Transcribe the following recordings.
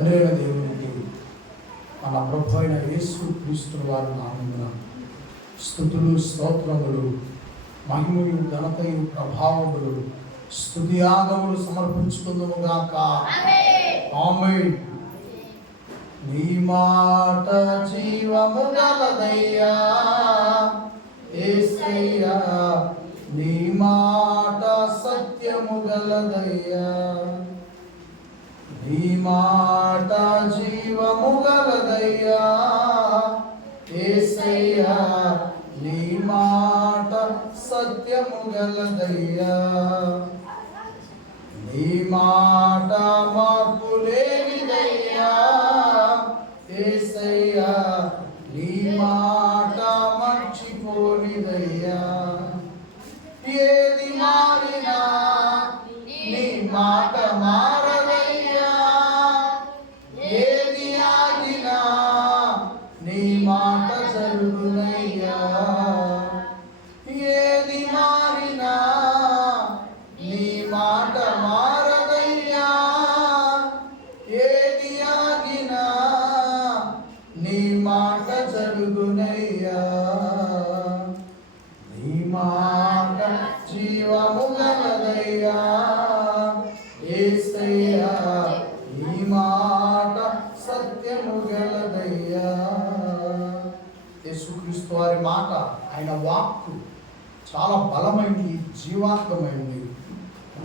దేవునికి మన ప్రభు అయిన యేసు క్రీస్తు వారి నామమున స్తుతులు స్తోత్రములు మహిమయు ఘనతయు ప్రభావములు స్తుతియాగములు సమర్పించుకుందుముగాక. ఆమేన్. నీ మాట జీవము గలదయ్యా యేసయ్యా, నీ మాట సత్యము గలదయ్యా, నీ మాట జీవము గలదయ్యా యేసయ్యా, నీ మాట సత్యము గలదయ్యా, నీ మాట మార్పు లేనిదయ్యా యేసయ్యా, నీ మాట మర్చిపోనిదయ్యా. ఏది మారినా నీ మాట మారదయ్యా, ఏది ఆగినా నీ మాట జరుగునయ్యా. ఏది మారినా నీ మాట మారదయ్యా, ఏది ఆగినా నీ మాట జరుగునయ్యా. నీ మాట జీవము గలదయ్యా యేసయ్యా, నీ మాట సత్యము గలదయ్యా. యేసుక్రీస్తు వారి మాట, ఆయన వాక్కు చాలా బలమైనది, జీవాత్మైనది,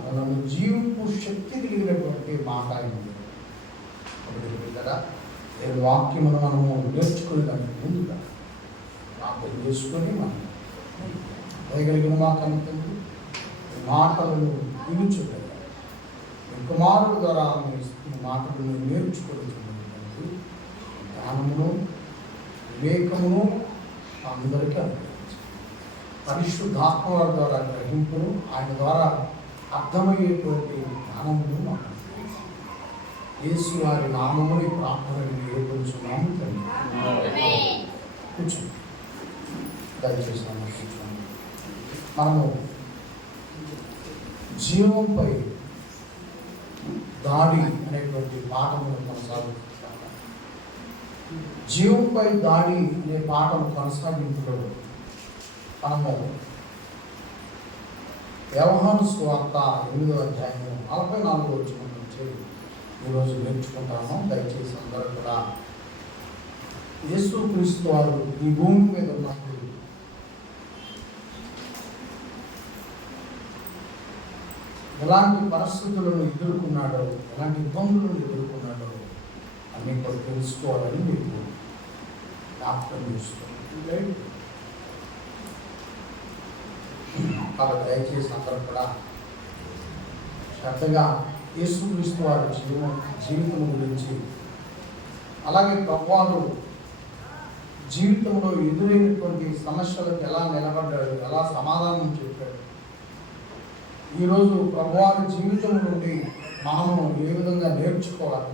మనల్ని జీవింపు శక్తి కలిగినటువంటి మాట అయింది కదా. ఈ వాక్యమును మనము నేర్చుకునే దానికి ముందుగా ప్రార్థన చేసుకొని మనం దయగలిగిన మాకంటుంది మాటలను వినుచుంటారు. కుమారుడు ద్వారా ఈ మాటలను నేర్చుకోవడానికి జ్ఞానమును వివేకమును అందరికీ అనుగ్రహించి పరిశుద్ధాత్మ వారి ద్వారా గ్రహింపును, ఆయన ద్వారా అర్థమయ్యేటువంటి జ్ఞానమును మాకు యేసు వారి నామముని ప్రార్థనలు ఏర్పరుచున్నాము తండ్రి. కూర్చోండి, దయచేసి కూర్చోండి. మనము జీవంపై దాడి అనేటువంటి పాఠమును కొనసాగుతున్నాము. జీవంపై దాడి అనే పాఠము కొనసాగింపులో మనము యోహాను సువార్త 8వ అధ్యాయము 44వ వచనం నుంచి ఈరోజు నేర్చుకుంటాము. దయచేసి అందరూ కూడా యేసు క్రీస్తు వారు ఈ భూమి మీద ఉన్నప్పుడు ఎలాంటి పరిస్థితులను ఎదుర్కొన్నాడో, ఎలాంటి ఇబ్బందులను ఎదుర్కొన్నాడో అన్నీ కూడా తెలుసుకోవాలని మీకు జ్ఞాపకం చేసుకోవాలి. కాబట్టి దయచేసి అందరూ కూడా శ్రద్ధగా యేసుక్రీస్తు వారి జీవితం గురించి, అలాగే ప్రభువారు జీవితంలో ఎదురైనటువంటి సమస్యలకు ఎలా నిలబడ్డాడు, ఎలా సమాధానం చెప్పాడు, ఈరోజు ప్రభువారి జీవితం నుండి మనము ఏ విధంగా నేర్చుకోవాలి,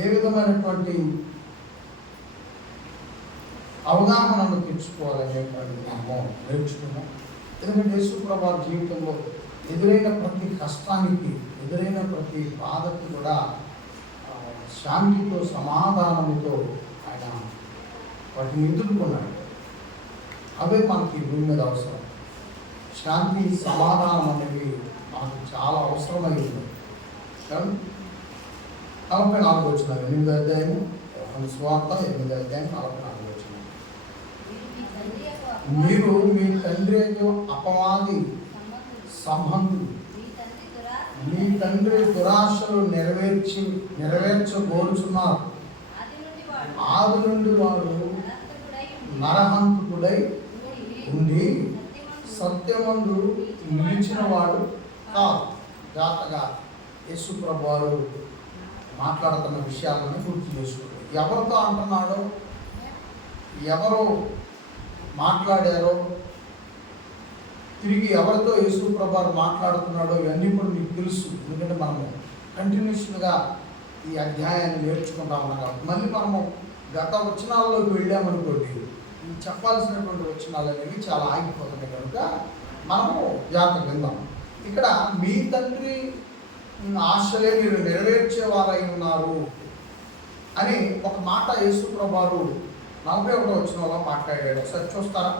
ఏ విధమైనటువంటి అవగాహనను తెచ్చుకోవాలనేటువంటి మనము నేర్చుకున్నాం. ఎందుకంటే యేసు ప్రభువారి జీవితంలో ఎదురైన ప్రతి కష్టానికి, ఎదురైన ప్రతి బాధకు కూడా శాంతితో సమాధానముతో ఆయన వాటిని ఎదుర్కొన్నాడు. అవే మనకి భూమి మీద అవసరం. శాంతి సమాధానం అనేవి మనకు చాలా అవసరమైంది. 44వ వచనం 8వ అధ్యాయము సువార్త 8వ అధ్యాయం 44వ వచనం. మీరు మీ తండ్రి అపవాది సంబంధులు, మీ తండ్రి దురాశలు నెరవేర్చబోరుచున్నారు. ఆది నుండి వాడు నరహంతకుడై ఉండి సత్యమందు నిలిచిన వాడు కాదు. జాగ్రత్తగా యేసు ప్రభు వారు మాట్లాడుతున్న విషయాలను గుర్తు చేసుకోండి. ఎవరితో అంటున్నాడో, ఎవరు మాట్లాడారో, తిరిగి ఎవరితో యేసు ప్రభు వారు మాట్లాడుతున్నాడో ఇవన్నీ కూడా మీకు తెలుసు. ఎందుకంటే మనము కంటిన్యూషన్గా ఈ అధ్యాయాన్ని నేర్చుకుంటా ఉన్నాం కాబట్టి మళ్ళీ మనము గత వచనాల్లోకి వెళ్ళామనుకోండి, చెప్పాల్సినటువంటి వచనాలు అనేవి చాలా ఆగిపోతున్నాయి కనుక మనము జాగ్రత్త విందాం. ఇక్కడ మీ తండ్రి ఆశలే మీరు నెరవేర్చేవారై ఉన్నారు అని ఒక మాట యేసు ప్రభువారు 41వ వచనంలో మాట్లాడాడు. ఒకసారి చూస్తారా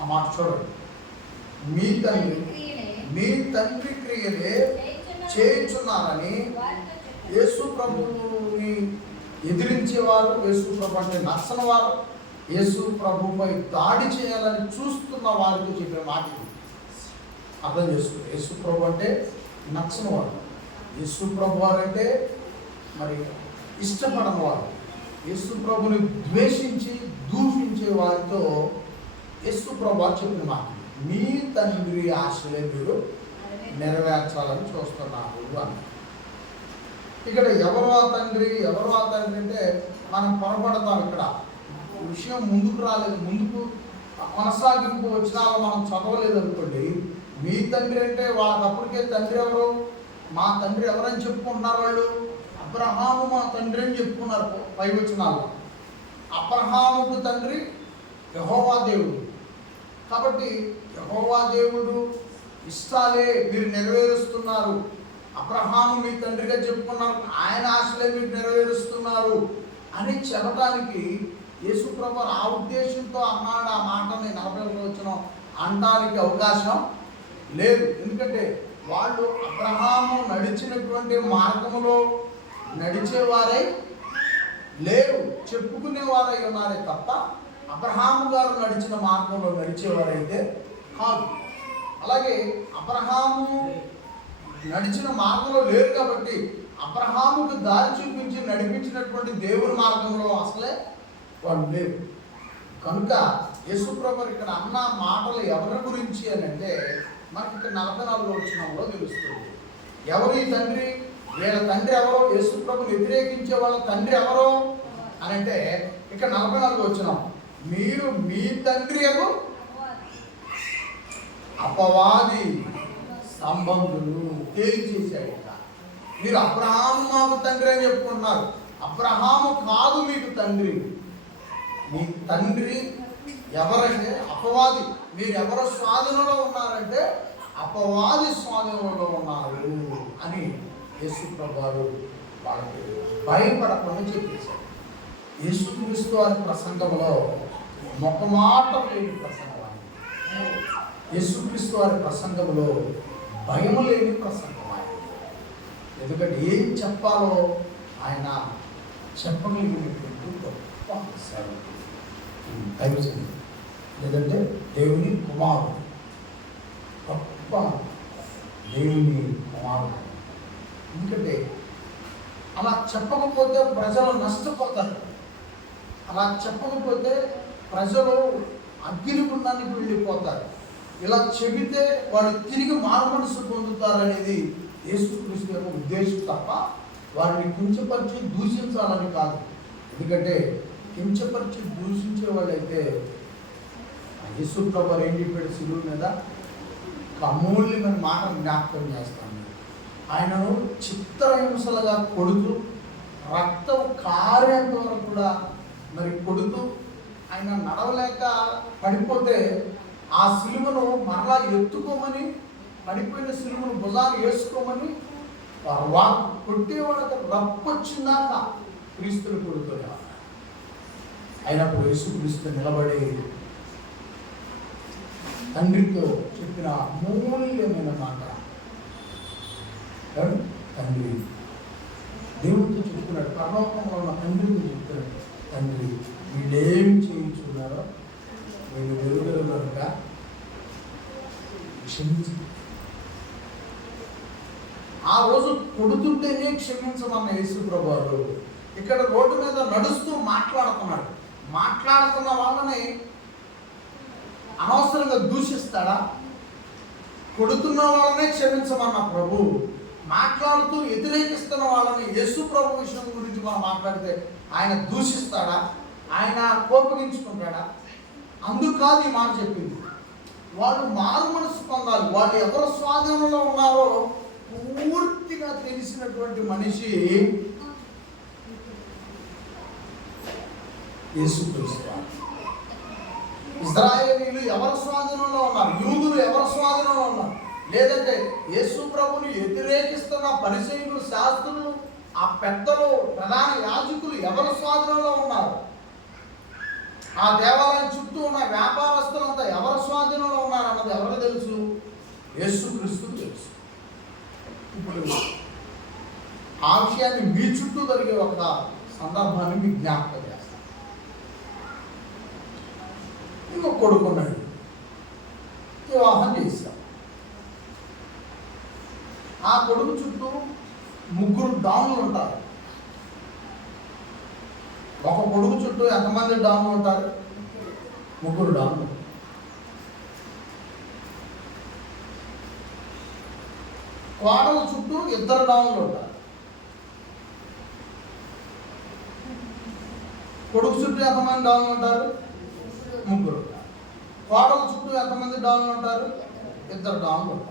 ఆ మాట? చూడండి. మీ తండ్రి క్రియలే చేయుచున్నారని యేసు ప్రభువుని ఎదిరించేవారు, యేసు ప్రభు అంటే నచ్చని వారు, యేసు ప్రభుపై దాడి చేయాలని చూస్తున్న వారికి చెప్పిన మాట ఇది. అర్థం చేసుకోండి. యేసు ప్రభు అంటే నచ్చని వారు, యేసు ప్రభు వారు అంటే మరి ఇష్టపడని వారు, యేసు ప్రభుని ద్వేషించి దూషించే వారితో యేసు ప్రభు చెప్పిన మాట, మీ తండ్రి ఆశలే మీరు నెరవేర్చాలని చూస్తున్నారు అని. ఇక్కడ ఎవరు ఆ తండ్రి అంటే మనం పొరపడతాం. ఇక్కడ విషయం ముందుకు రాలేదు, ముందుకు కొనసాగింపు వచ్చినా మనం చదవలేదు అనుకోండి. మీ తండ్రి అంటే వాళ్ళకి అప్పటికే తండ్రి ఎవరు? మా తండ్రి ఎవరని చెప్పుకుంటున్నారు వాళ్ళు? అబ్రహాము మా తండ్రి అని చెప్పుకున్నారు పై వచనాల్లో. అబ్రహాముకు తండ్రి యెహోవా దేవుడు. కాబట్టి యెహోవా దేవుడు ఇష్టాలే మీరు నెరవేరుస్తున్నారు. అబ్రహాము మీ తండ్రిగా చెప్పుకున్నారు, ఆయన ఆశలే మీరు నెరవేరుస్తున్నారు అని చెప్పడానికి యేసు ప్రభువు ఆ ఉద్దేశంతో అన్నాడు. ఆ మాటని 41వ వచనం అనడానికి అవకాశం లేదు. ఎందుకంటే వాళ్ళు అబ్రహాము నడిచినటువంటి మార్గములో నడిచేవారై లేరు, చెప్పుకునేవారై ఉన్నారే తప్ప అబ్రహాము గారు నడిచిన మార్గంలో నడిచేవారైతే కాదు. అలాగే అబ్రహాము నడిచిన మార్గంలో లేరు కాబట్టి అబ్రహాముకు దారి చూపించి నడిపించినటువంటి దేవుని మార్గంలో అసలే వాళ్ళు లేరు. కనుక యేసు ప్రభువు ఇక్కడ అన్న మాటలు ఎవరి గురించి అని అంటే మనకి ఇక్కడ 44వ వచనంలో తెలుస్తుంది. ఎవరు ఈ తండ్రి? వీళ్ళ తండ్రి ఎవరో? యేసు ప్రభువుని వ్యతిరేకించే వాళ్ళ తండ్రి ఎవరో అని అంటే ఇక్కడ 44వ వచనం, మీరు మీ తండ్రి అపవాది సంబంధులు తేల్చేశాడు. మీరు అబ్రహాము మాకు తండ్రి అని చెప్పుకుంటున్నారు. అబ్రహాము కాదు మీకు తండ్రి. మీ తండ్రి ఎవరంటే అపవాది. మీరు ఎవరు స్వాధీనంలో ఉన్నారంటే అపవాది స్వాధీనంలో ఉన్నారు అని యేసు ప్రభువు వాళ్ళకి భయపడకుండా చెప్పేశారు. యేసుక్రీస్తు వారి ప్రసంగంలో మొక్కమాట లేని ప్రసంగం. యేసుక్రీస్తు వారి ప్రసంగంలో భయం లేని ప్రసంగం. ఎందుకంటే ఏం చెప్పాలో ఆయన చెప్పగలిగినటువంటి గొప్ప దైవజనుడు, లేదంటే దేవుని కుమారుడు, గొప్ప దేవుని కుమారుడు. ఎందుకంటే అలా చెప్పకపోతే ప్రజలు నష్టపోతారు. అలా చెప్పకపోతే ప్రజలు అగ్నిగుండానికి వెళ్ళిపోతారు. ఇలా చెబితే వాళ్ళు తిరిగి మారుమనసు పొందుతారనేది యేసుక్రీస్తు యొక్క ఉద్దేశం తప్ప వారిని కించపరిచి దూషించాలని కాదు. ఎందుకంటే కించపరిచి దూషించే వాళ్ళైతే యేసు ప్రభువు ఏం చెప్పాడు శిలువ మీద? అమూల్యమైన మాట జ్ఞాపకం చేస్తాను. ఆయనను చిత్రహింసలుగా కొడుతూ రక్తం కారేంత వరకు కూడా మరి కొడుతూ ఆయన నడవలేక పడిపోతే ఆ సిలువను మరలా ఎత్తుకోమని, పడిపోయిన సిలువను భుజాన్ని వేసుకోమని వారు కొట్టేవాళ్ళకి రప్పొచ్చిందాక క్రీస్తుని కొడుకునేవారు. అయినప్పుడు యేసుక్రీస్తు నిలబడి తండ్రితో చెప్పిన అమూల్యమైన మాట, తండ్రి దేవుడితో చెప్తున్నాడు, పరలోకంలో ఉన్న తండ్రితో చెప్తున్నాడు, తండ్రి వీళ్ళేమి చేయించున్నారో వీళ్ళు వెలుగులు కనుక క్షమించు. ఆ రోజు కొడుతుంటేనే క్షమించమన్న యేసు ప్రభువు ఇక్కడ రోడ్డు మీద నడుస్తూ మాట్లాడుతున్నాడు. మాట్లాడుతున్న వాళ్ళని అనవసరంగా దూషిస్తాడా? కొడుతున్న వాళ్ళనే క్షమించమన్న ప్రభు మాట్లాడుతూ వ్యతిరేకిస్తున్న వాళ్ళని యేసు ప్రభు విషయం గురించి మనం మాట్లాడితే ఆయన దూషిస్తాడా? ఆయన కోపగించుకుంటాడా? అందుకు కాదు ఈ మాట చెప్పింది. వాళ్ళు మారు మనసు పొందాలి. వాళ్ళు ఎవరు స్వాధీనంలో ఉన్నారో పూర్తిగా తెలిసినటువంటి మనిషి యేసుక్రీస్తు. ఇశ్రాయేలీయులు ఎవరి స్వాధీనంలో ఉన్నారు? యూదులు ఎవరి స్వాధీనంలో ఉన్నారు? లేదంటే యేసు ప్రభుని వ్యతిరేకిస్తున్న పరిసయ్యులు, శాస్త్రులు, ఆ పెద్దలు, ప్రధాన యాజకులు ఎవరి స్వాధీనంలో ఉన్నారు? ఆ దేవాలయం చుట్టూ ఉన్న వ్యాపారస్తులంతా ఎవరి స్వాధీనంలో ఉన్నారు అన్నది ఎవరికి తెలుసు? యేసుక్రీస్తుకు తెలుసు. ఇప్పుడు ఆ విషయాన్ని మీ చుట్టూ జరిగే ఒక సందర్భాన్ని మీకు జ్ఞాపకం చేస్తాను. ఇంకొక కొడుకున్నాడు, వివాహం చేశాం. ఆ కొడుకు చుట్టూ 3 డాన్లు ఉంటారు. ఒక కొడుకు చుట్టూ ఎంతమంది డాన్లు ఉంటారు? 3 డాన్లు. కోడల చుట్టూ 2 డాన్లు ఉంటారు. కొడుకు చుట్టూ ఎంతమంది డాన్లు ఉంటారు? 3 ఉంటారు. కోడల చుట్టూ ఎంతమంది డాన్లు ఉంటారు? 2 డాన్లు ఉంటారు.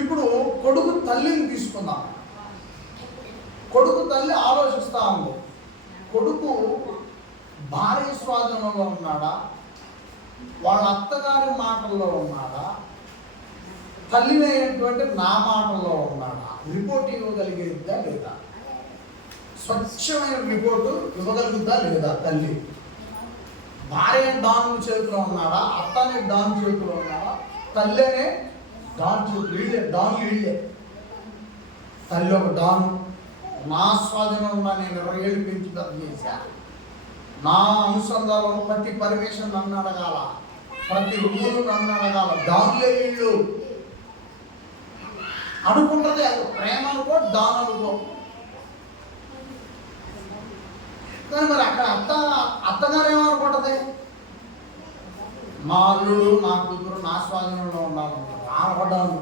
ఇప్పుడు కొడుకు తల్లిని తీసుకుందాం. కొడుకు తల్లి ఆలోచిస్తా ఉంది, కొడుకు భార్య స్వాధీనంలో ఉన్నాడా, వాళ్ళ అత్తగారి మాటల్లో ఉన్నాడా, తల్లినైనటువంటి నా మాటల్లో ఉన్నాడా? రిపోర్ట్ ఇవ్వగలిగేదా లేదా? స్వచ్ఛమైన రిపోర్టు ఇవ్వగలుగుతా లేదా తల్లి? భార్య డాన్ చేతిలో ఉన్నాడా, అత్తనే డాన్ చేతిలో ఉన్నాడా, తల్లినే డాన్ చేతులు? వీళ్ళే డాన్లు, వీళ్ళే. తల్లి ఒక డాన్. నా స్వాధీనం ఉన్నా, నేను 20 ఏళ్ళు పెంచి పెద్ద చేశా, నా అనుసంధానం ప్రతి పర్మిషన్ నన్ను అడగాల, ప్రతి రూలు నన్ను అడగాల. డాన్లే వీళ్ళు అనుకుంటుంది. అది ప్రేమ అనుకో, డాన్ అనుకో. కానీ మరి అక్కడ అత్తగారు ఏమనుకుంటుంది? మా అల్లుడు, నా కూతురు నా స్వాధీనంలో ఉండాలనుకుంటుంది. ఆడపడ్డాను.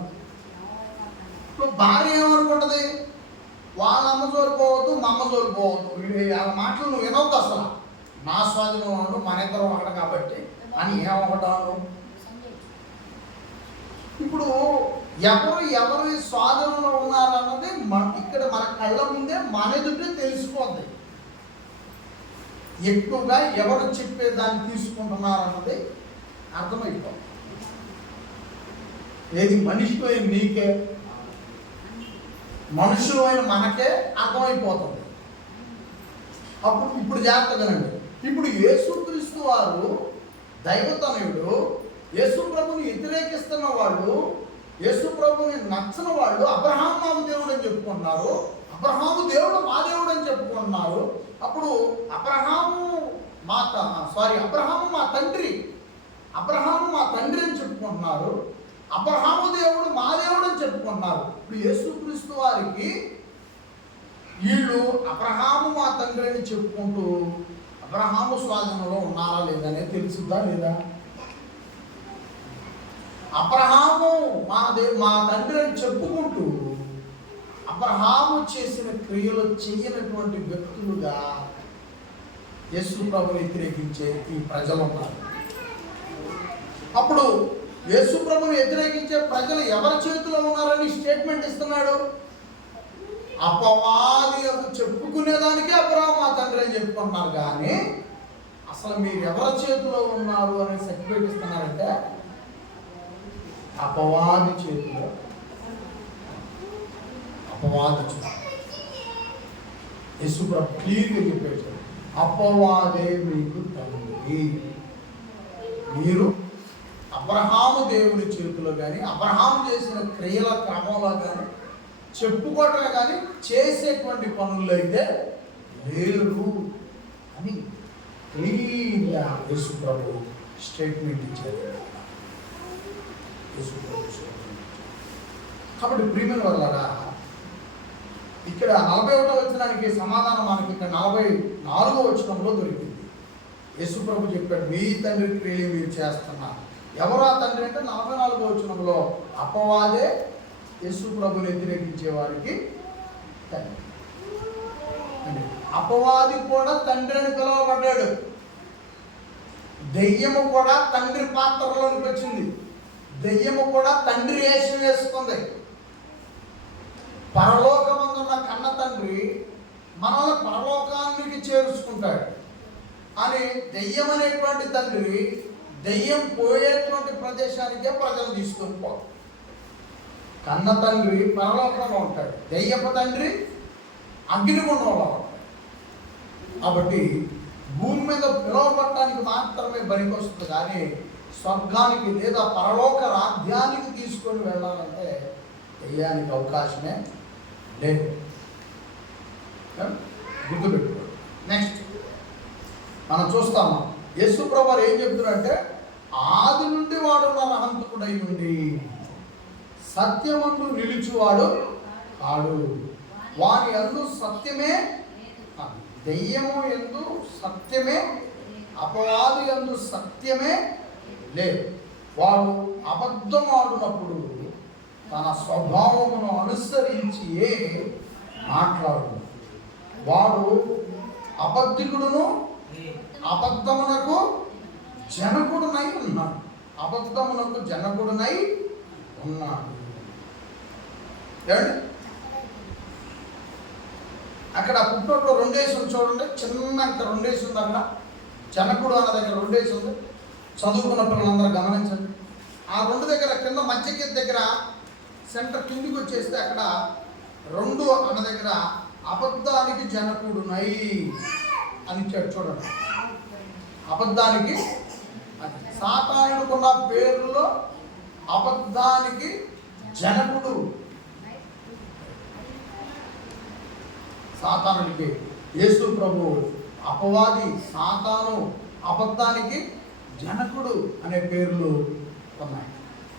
ఇప్పుడు భార్య ఏమనుకుంటుంది? వాళ్ళ అమ్మ జోలిపోవద్దు, మా అమ్మ జోలిపోవద్దు, వాళ్ళ మాటలు నువ్వు వినవద్దు, అసలు నా స్వాధీనంలో ఉండు, మన ఇద్దరం ఒకటి కాబట్టి అని ఏమనుకుంటాను. ఇప్పుడు ఎవరి స్వాధీనంలో ఉన్నారన్నది ఇక్కడ మన కళ్ళ ముందే మన ఎదుటే తెలిసిపోద్ది. ఎక్కువగా ఎవరు చెప్పేదాన్ని తీసుకుంటున్నారన్నది అర్థమైపోతుంది. ఏది మనిషి అయిన నీకే, మనుషులు అయిన మనకే అర్థమైపోతుంది. ఇప్పుడు జాగ్రత్తగానండి. ఇప్పుడు యేసుక్రీస్తు వారు దైవతనయుడు, యేసు ప్రభుని వ్యతిరేకిస్తున్న వాళ్ళు, యేసు ప్రభుని నచ్చన వాళ్ళు అబ్రహాము దేవుడు అని చెప్పుకుంటున్నారు, అబ్రహాము దేవుడు మా దేవుడు అని చెప్పుకుంటున్నారు. అప్పుడు అబ్రహాము మా తండ్రి, అబ్రహాము మా తండ్రి అని చెప్పుకుంటున్నారు, అబ్రహాము దేవుడు మా దేవుడు అని చెప్పుకున్నారు. ఇప్పుడు యేసుక్రీస్తు వారికి వీళ్ళు అబ్రహాము మా తండ్రి అని చెప్పుకుంటూ అబ్రహాము స్వాధీనంలో ఉన్నారా లేదనే తెలుసుదా లేదా? అబ్రహాము మా తండ్రి అని చెప్పుకుంటూ అబ్రహాము చేసిన క్రియలు చేయనటువంటి వ్యక్తులుగా యేసు ప్రభుని వ్యతిరేకించే ఈ ప్రజలు ఉన్నారు. అప్పుడు యేసు ప్రభుని వ్యతిరేకించే ప్రజలు ఎవరి చేతిలో ఉన్నారని స్టేట్మెంట్ ఇస్తున్నాడు? అపవాది చెప్పుకునేదానికే అబ్రహాము మా తండ్రి అని చెప్పుకున్నారు, కానీ అసలు మీరు ఎవరి చేతిలో ఉన్నారు అని సర్టిఫికేట్ ఇస్తున్నారంటే అపవాది చేతిలో. అపవాది చేతిలో యేసు ప్రభు క్లియర్గా చెప్పేది, అపవాదే మీకు తండ్రి. మీరు అబ్రహాము దేవుని చేతిలో కానీ, అబ్రహాము చేసిన క్రియల క్రమంలో కానీ, చెప్పుకోవటమే కానీ చేసేటువంటి పనుల్లో అయితే లేరు అని క్లియర్గా యేసు ప్రభు స్టేట్మెంట్ ఇచ్చారు. కాబట్టి ప్రియమైన వాళ్ళారా, ఇక్కడ 41వ వచనానికి సమాధానం మనకి ఇక్కడ 44వ వచనంలో దొరికింది. యేసు ప్రభు చెప్పాడు, మీ తండ్రి క్రియలు మీరు చేస్తున్నారు. ఎవరు ఆ తండ్రి అంటే 44వ వచనంలో అపవాదే యేసు ప్రభుని వ్యతిరేకించే వారికి తండ్రి. అపవాది కూడా తండ్రి అని పిలువబడ్డాడు. దెయ్యము కూడా తండ్రి పాత్రలోనికి వచ్చింది. దెయ్యము కూడా తండ్రి వేషం వేసుకుంది. పరలోకమందున్న కన్న తండ్రి మనల్ని పరలోకానికి చేర్చుకుంటాడు అని దెయ్యం అనేటువంటి తండ్రి దెయ్యం పోయేటువంటి ప్రదేశానికే ప్రజలు తీసుకొని పోతారు. కన్న తండ్రి పరలోకంలో ఉంటాడు, దెయ్యపు తండ్రి అగ్నిగుండంలో ఉంటాడు. కాబట్టి భూమి మీద పిలువబట్టడానికి మాత్రమే పనికొస్తుంది, కానీ స్వర్గానికి లేదా పరలోక రాజ్యానికి తీసుకొని వెళ్ళాలంటే దెయ్యానికి అవకాశమే లేదు. గుర్తుపెట్టుకోండి. నెక్స్ట్ మనం చూస్తాము, యేసు ప్రభువు ఏం చెప్తున్నాడంటే, ఆది నుండి వాడు నరహంతకుడై ఉండి సత్యమందు నిలుచువాడు కాడు, వాని యందు సత్యమే, దెయ్యము యందు సత్యమే, అపవాది యందు సత్యమే లేదు. వాడు అబద్ధమాడునప్పుడు తన స్వభావమును అనుసరించి మాట్లాడు. వాడు అబద్ధికుడును అబద్ధమునకు జనకుడునై ఉన్నాడు. అబద్ధమునకు జనకుడునై ఉన్నాడు. అక్కడ పుట్టోట్లో 2 వేసి ఉంది చూడండి, చిన్న ఇంకా 2 వేసి ఉంది. అక్కడ జనకుడు అన్న దగ్గర 2 వేసి ఉంది. చదువుకున్న పిల్లలందరూ గమనించండి. ఆ 2 దగ్గర కింద మధ్యకి దగ్గర సెంటర్ కిందికి వచ్చేస్తే అక్కడ 2 అన్న దగ్గర అబద్ధానికి జనకుడునై అని చూడండి. అబద్ధానికి, సాతానుడుకున్న పేరులో అబద్ధానికి జనకుడు. సాతానుడికి యేసు ప్రభు అపవాది, సాతాను, అబద్ధానికి జనకుడు అనే పేర్లు ఉన్నాయి.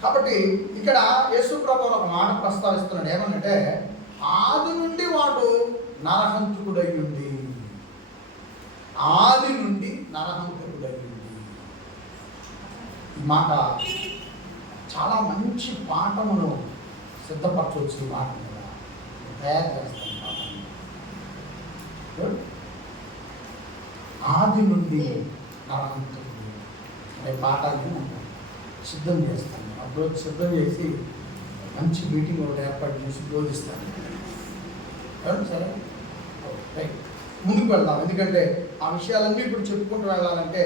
కాబట్టి ఇక్కడ యేసు ప్రభు ఒక మాట ప్రస్తావిస్తున్నాడు. ఏమనంటే, ఆది నుండి వాడు నరహంతకుడై ఉంది. ఆది నుండి నరహంతకుడై ఉంది. ఈ మాట చాలా మంచి పాఠమును సిద్ధపరచవచ్చు. ఈ మాట తయారు చేస్తాను. ఆది నుండి నరహంతకుడు అనే పాఠాన్ని సిద్ధం చేస్తాను. అప్పుడు సిద్ధం చేసి మంచి మీటింగ్ ఒకటి ఏర్పాటు చేసి బోధిస్తాను. సరే, రైట్, ముందుకు వెళ్దాం. ఎందుకంటే ఆ విషయాలన్నీ ఇప్పుడు చెప్పుకుంటూ వెళ్ళాలంటే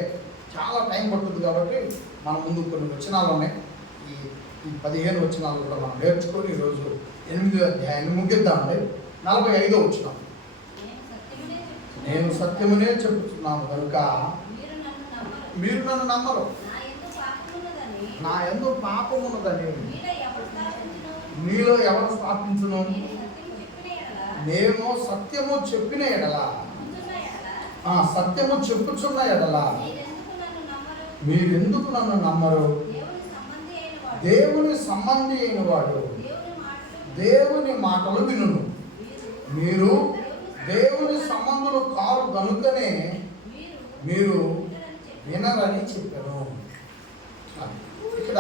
చాలా టైం పడుతుంది. కాబట్టి మన ముందు కొన్ని వచనాలు ఉన్నాయి. ఈ 15 వచనాలు కూడా మనం నేర్చుకొని ఈరోజు 8వ అధ్యాయాన్ని ముగిద్దామండి. 45వ వచనం, నేను సత్యమునే చెప్పుతున్నాను కనుక మీరు నన్ను నమ్మరు, నా యందు పాపమున్నదని మీలో ఎవరు స్థాపించును? నేను సత్యము చెప్పిన ఎడల, సత్యము చెప్పుచున్న ఎడల మీరెందుకు నన్ను నమ్మరు? దేవుని సంబంధి అయిన వాడు దేవుని మాటలు వినును. మీరు దేవుని సంబంధులు కారు కనుకనే మీరు వినరని చెప్పారు. ఇక్కడ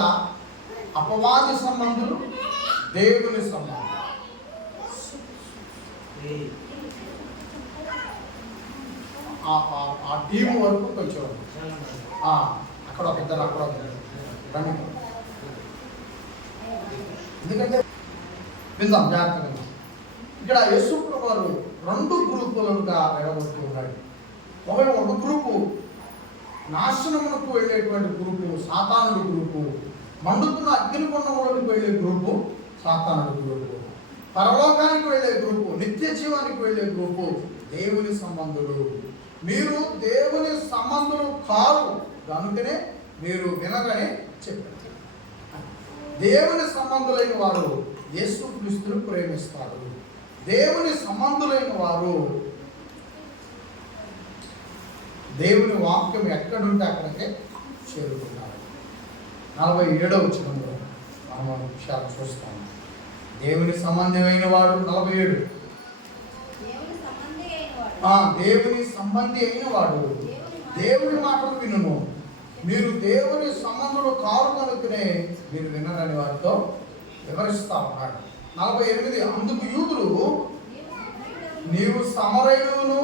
అపవాది సంబంధులు, దేవుని సంబంధులు. ఆ టీం వరకు కొంచెం అక్కడ ఒక ఇద్దరు, అక్కడ ఒక రండి. ఎందుకంటే విందాం, జాగ్రత్తగా విందాం. ఇక్కడ యేసు ప్రభువు వారు 2 గ్రూపులుగా విడగొట్టి ఉన్నాడు. ఒక గ్రూపు నాశనమునకు వెళ్ళేటువంటి గ్రూపు సాతానుడి గ్రూపు, మండుతున్న అగ్నిగుండంలోకి వెళ్ళే గ్రూపు సాతానుడి గ్రూపు, పరలోకానికి వెళ్ళే గ్రూపు, నిత్య జీవానికి వెళ్ళే గ్రూపు దేవుని సంబంధులు. మీరు దేవుని సంబంధులు కారు కనుకనే మీరు వినరని చెప్పారు. దేవుని సంబంధులైన వారు యేసుక్రీస్తును ప్రేమిస్తారు. దేవుని సంబంధులైన వారు దేవుని వాక్యం ఎక్కడుంటే అక్కడికే చేరుకున్నారు. 47వ వచనంలో మనం విషయాలు చూస్తాము. దేవుని సంబంధమైన వాడు 47, దేవుని సంబంధి అయిన వాడు దేవుని మాటలు వినును. మీరు దేవుని సంబంధులు కారు కనుకనే మీరు వినరని వారితో వివరిస్తా ఉన్నాడు. 48, అందుకు యూదులు, నీవు సమరయుడును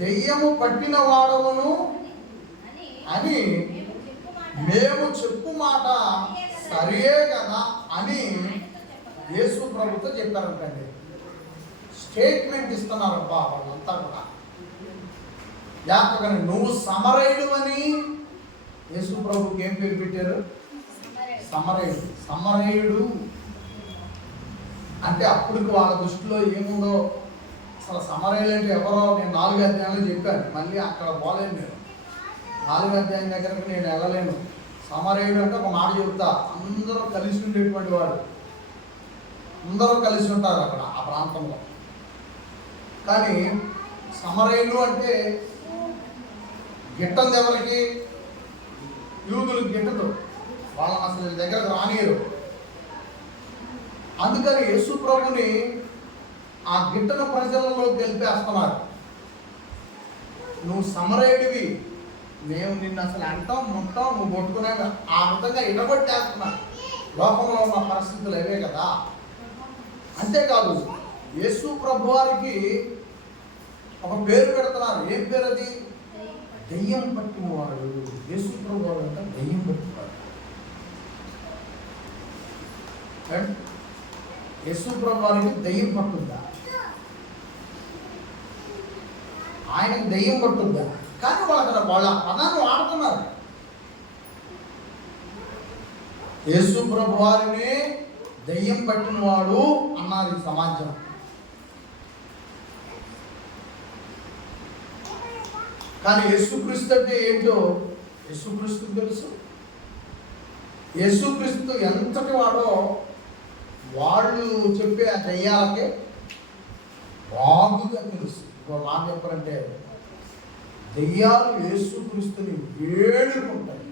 దెయ్యము పట్టిన వాడవును అని మేము చెప్పు మాట సరియే కదా అని యేసు ప్రభుతో చెప్పారంటండి. స్టేట్మెంట్ ఇస్తున్నారబ్బా వాళ్ళంతా. అంతా కూడా జాగ్రత్తగా నువ్వు సమరయుడు అని యేసు ప్రభుకి ఏం పేరు పెట్టారు? సమరయుడు. సమరయుడు అంటే అప్పటికి వాళ్ళ దృష్టిలో ఏముందో, అసలు సమరయులు అంటే ఎవరో నేను 4 అధ్యాయాలు చెప్పాను, మళ్ళీ అక్కడ పోలేను. నేను 4 అధ్యాయం దగ్గరకు నేను వెళ్ళలేను. సమరయుడు అంటే ఒక మాట చెబుతా, అందరూ కలిసి ఉండేటువంటి వాడు, అందరూ కలిసి ఉంటారు అక్కడ ఆ ప్రాంతంలో. కానీ సమరయులు అంటే గిట్టంది ఎవరికి? యూదులకు గిట్టదు, వాళ్ళని అసలు దగ్గరకు రానియరు. అందుకని యేసు ప్రభుని ఆ గిట్టన ప్రజలలో గెలిపేస్తున్నారు. నువ్వు సమరయుడివి, మేము నిన్ను అసలు అంటాం ముట్టాం, నువ్వు కొట్టుకునే ఆ విధంగా ఇడగొట్టేస్తున్నారు. లోకంలో ఉన్న పరిస్థితులు అవే కదా. అంతేకాదు యేసు ప్రభు వారికి ఒక పేరు పెడుతున్నారు. ఏం పేరు అది? దెయ్యం పట్టినవాడు. యేసు ప్రభు వారు అంటే దెయ్యం పట్టినవాడు. యేసు ప్రభు వారికి దెయ్యం పట్టుందా? ఆయనకు దెయ్యం పట్టుందా? కానీ వాళ్ళ పదాన్ని వాడుతున్నారు. యేసు ప్రభు వారిని దెయ్యం పట్టినవాడు అన్నారు ఈ సమాజం. కానీ యేసుక్రీస్తు అంటే ఏంటో యేసుక్రీస్తుకు తెలుసు. యేసుక్రీస్తు ఎంతటి వాడో వాళ్ళు చెప్పే ఆ దెయ్యాలకే బాగుగా తెలుసు. ఇంకో మాట చెప్పారంటే దెయ్యాలు యేసుక్రీస్తుని వేడుకుంటాయి.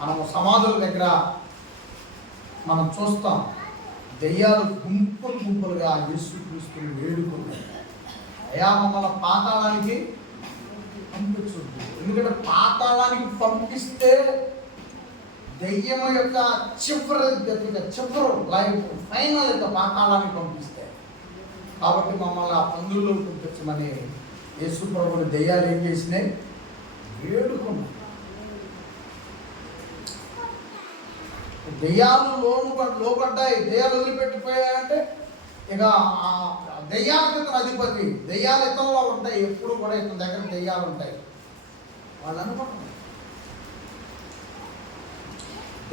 మనం సమాధుల దగ్గర మనం చూస్తాం, దెయ్యాలు గుంపులు గుంపులుగా యేసుక్రీస్తుని వేడుకుంటాయి. అయా మమ్మల్ని పాతాళానికి పంపించొద్దు. ఎందుకంటే పాతాళానికి పంపిస్తే దెయ్యం యొక్క చివరి లైఫ్ ఫైనల్ యొక్క పాతాళానికి పంపిస్తే, కాబట్టి మమ్మల్ని ఆ పందుల్లో పంపించమని యేసు ప్రభుని దెయ్యాలు ఏం చేసినాయి? వేడుకున్నాయి. దెయ్యాలు లోపడ్డాయి, దెయ్యాలు వదిలిపెట్టిపోయాయంటే ఇక దెయ్యాలకు ఇతను అధిపతి, దెయ్యాలు ఇతనిలో ఉంటాయి. ఎప్పుడు కూడా ఇతని దగ్గర దెయ్యాలు ఉంటాయి. వాళ్ళు అనుకుంటున్నారు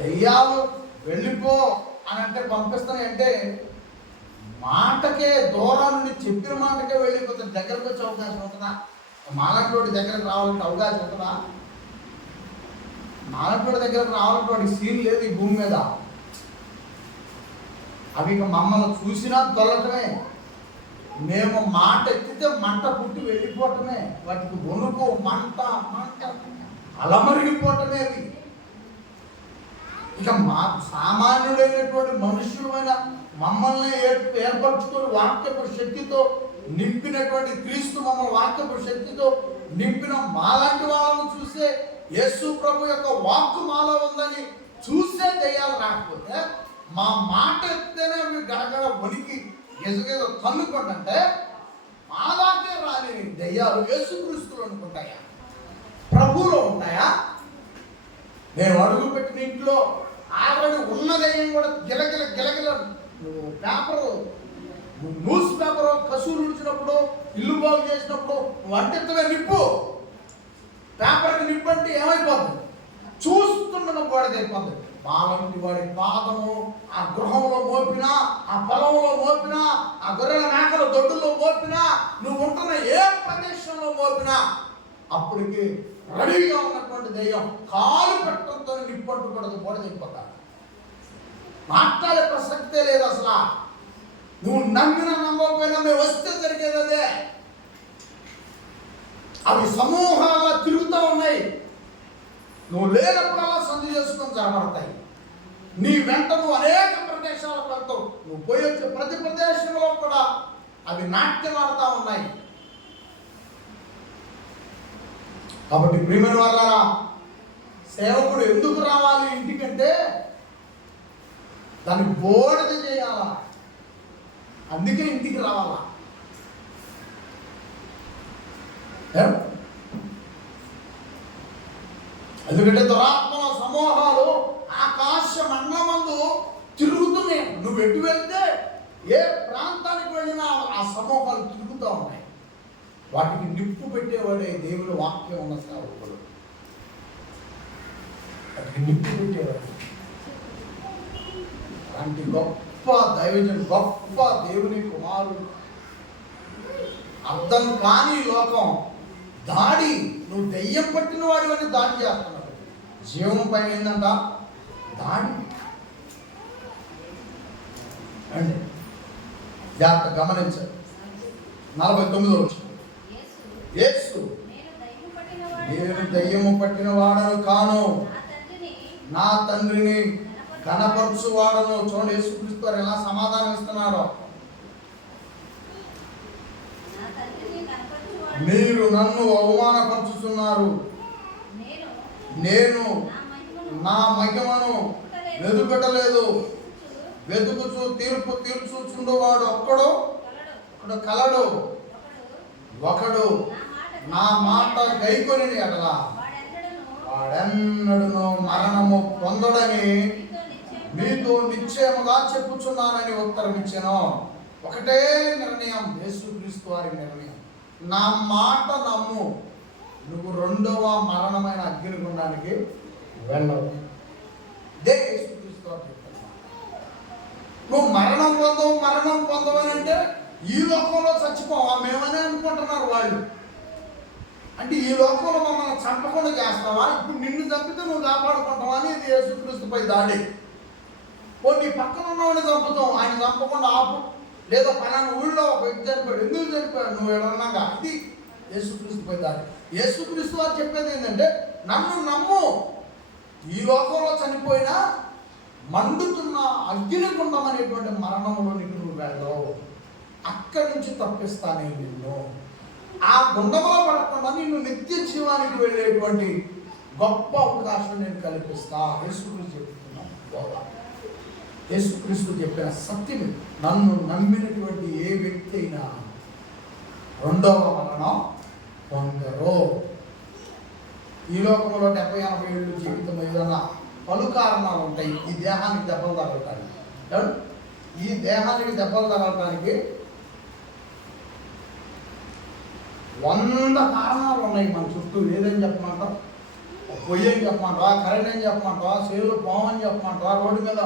దెయ్యాలు వెళ్ళిపో అని అంటే పంపిస్తాయి అంటే మాటకే, దూరం నుండి చెప్పిన మాటకే వెళ్ళిపోతుంది. దగ్గరకు వచ్చే అవకాశం ఉంటుందా? మాలటోడి దగ్గరకు రావాలంటే అవకాశం ఉంటుందా? మాలటోడి దగ్గరకు రావాలంటే సీన్ లేదు ఈ భూమి మీద. అవి ఇక మమ్మల్ని చూసినా తొలటమే. మేము మాట ఎత్తితే మంట పుట్టి వెళ్ళిపోవటమే. వాటికి వణుకు, మంట అలమరిగిపోవటమే అవి. ఇక మా సామాన్యుడైనటువంటి మనుషులమైన మమ్మల్ని ఏర్పరచుకొని వాక్యపు శక్తితో నింపినటువంటి క్రీస్తు మమ్మల్ని వాక్యపు శక్తితో నింపిన మాలాంటి వాళ్ళను చూసే, యేసు ప్రభు యొక్క వాక్కు మాలో ఉందని చూసే దెయ్యాలు రాకపోతే, మా మాట ఎత్తేనే అవి గడగడ వణికి గెజగెజ తన్నుకుంటే మా దాకే రాని దెయ్యాలు యేసుక్రీస్తులు అనుకుంటాయా? ప్రభువులో ఉంటాయా? నేను అడుగు పెట్టిన ఇంట్లో ఆల్రెడీ ఉన్న దెయ్యం కూడా గిలగిల గిలగిల పేపరు, న్యూస్ పేపరు కసులు ఉడిచినప్పుడు, ఇల్లు బాగు చేసినప్పుడు వంటెత్తమే నిప్పు, పేపర్కి నిప్పు అంటే ఏమైపోతుంది? చూస్తున్న గోడదైపోతుంది. మాలంటి వాడి పాదము ఆ గృహంలో మోపినా, ఆ పొలంలో మోపినా, ఆ గొర్రెల మేకల దొడ్డుల్లో మోపినా, నువ్వు ఉంటున్న ఏ ప్రదేశంలో మోపినా, అప్పటికి రెడీగా ఉన్నటువంటి దెయ్యం కాలు పెట్టడంతో నిప్పట్టుకూడదు, గోడదైపోతాడు. మాట్లాడే ప్రసక్తే లేదు అసలు. నువ్వు నమ్మినా నమ్మకపోయినా మేము వస్తే జరిగేది అదే. అవి సమూహాలుగా తిరుగుతూ ఉన్నాయి. నువ్వు లేనప్పుడల్లా సంధి చేసుకొని జరబడతాయి. నీ వెంట నువ్వు అనేక ప్రదేశాలకు వెళ్తావు. నువ్వు పోయి వచ్చే ప్రతి ప్రదేశంలో కూడా అవి నాట్యం ఆడుతూ ఉన్నాయి. కాబట్టి ప్రియమైన వాళ్ళారా, సేవకుడు ఎందుకు రావాలి ఇంటికంటే దాన్ని బోధన చేయాలా, అందుకే ఇంటికి రావాలా. ఎందుకంటే దురాత్మల సమూహాలు ఆకాశ మండలమందు తిరుగుతున్నాయి. నువ్వు ఎటు వెళ్తే, ఏ ప్రాంతానికి వెళ్ళినా ఆ సమూహాలు తిరుగుతూ ఉన్నాయి. వాటికి నిప్పు పెట్టేవాడే దేవుని వాక్యం ఉన్న సేవకుడు. వాటికి నిప్పు పెట్టేవాడు. అలాంటి గొప్ప దైవజనుడు, గొప్ప దేవుని కుమారుడు. అర్థం కాని లోకం దాడి, నువ్వు దెయ్యం పట్టిన వాడివని దాడి చేస్తున్నాడు. జీవం పైన ఏందంట దాడి అండి. జాగ్రత్త గమనించారు. 49 వచ్చిన యేసు, నేను దయ్యము పట్టిన వాడను కాను, నా తండ్రిని కనపరచు వాడను. చూడండి యేసుక్రీస్తు వారు ఎలా సమాధానం ఇస్తున్నారో. మీరు నన్ను అవమానపరుచుతున్నారు, నేను నా మహిమను వెతుకటలేదు. వెతుకుచు తీర్పు తీర్చుచుండువాడు ఒక్కడు కలడు, ఒకడు నా మాట గైకొని ఎడల వాడెన్నడును మరణము పొందడని మీతో నిశ్చయముగా చెప్పుచున్నానని ఉత్తరం ఇచ్చాను. ఒకటే నిర్ణయం, యేసుక్రీస్తు వారి నిర్ణయం, నా మాట నమ్ము, నువ్వు రెండవ మరణమైన అగ్నిగుండానికి వెళ్ళవు. ఇదే యేసుక్రీస్తు వారు చెప్తున్నా. నువ్వు మరణం పొందవని అంటే ఈ లోకంలో చచ్చిపోవా మేమనే అనుకుంటున్నారు వాళ్ళు. అంటే ఈ లోకంలో మమ్మల్ని చంపకుండా చేస్తావా, ఇప్పుడు నిన్ను చంపితే నువ్వు కాపాడుకుంటావా అని ఇది యేసుక్రీస్తుపై దాడి. నీ పక్కన ఉన్నవాడిని చంపుతాం, ఆయన చంపకుండా ఆపు. లేదా పలానా ఊళ్ళో ఒక వ్యక్తి చనిపోయాడు, ఎందుకు చనిపోయాడు నువ్వు ఎడన్నాగా, ఇది యేసుక్రీస్తుపై దాడి. యేసుక్రీస్తు వారు చెప్పేది ఏంటంటే, నన్ను నమ్ము, ఈ లోకంలో చనిపోయినా మండుతున్న అగ్నిగుండం అనేటువంటి మరణంలోనికి నువ్వు వెళ్ళవు, అక్కడి నుంచి తప్పిస్తానే నిన్ను, ఆ గుండంలో పడకుండా నిన్ను నిత్య జీవానికి వెళ్ళేటువంటి గొప్ప అవకాశం నేను కల్పిస్తా. యేసుక్రీస్తు చెప్తున్నాను, యేసుక్రీస్తు చెప్పిన సత్యం. నన్ను నమ్మినటువంటి ఏ వ్యక్తి అయినా రెండవ మరణం పొందరు. ఈ లోకంలో 70-80 ఏళ్ళు జీవితం ఏదైనా పలు కారణాలు ఉంటాయి. ఈ దేహానికి దెబ్బలు తగలటానికి, ఈ దేహానికి దెబ్బలు తగలటానికి 100 కారణాలు ఉన్నాయి మన చుట్టూ. ఏదని చెప్పమంటావు, పొయ్యి అని చెప్పమంటావా, కరెంట్ అని చెప్పమంటావా, సేవలు పోవని చెప్పమంటావా, రోడ్డు మీద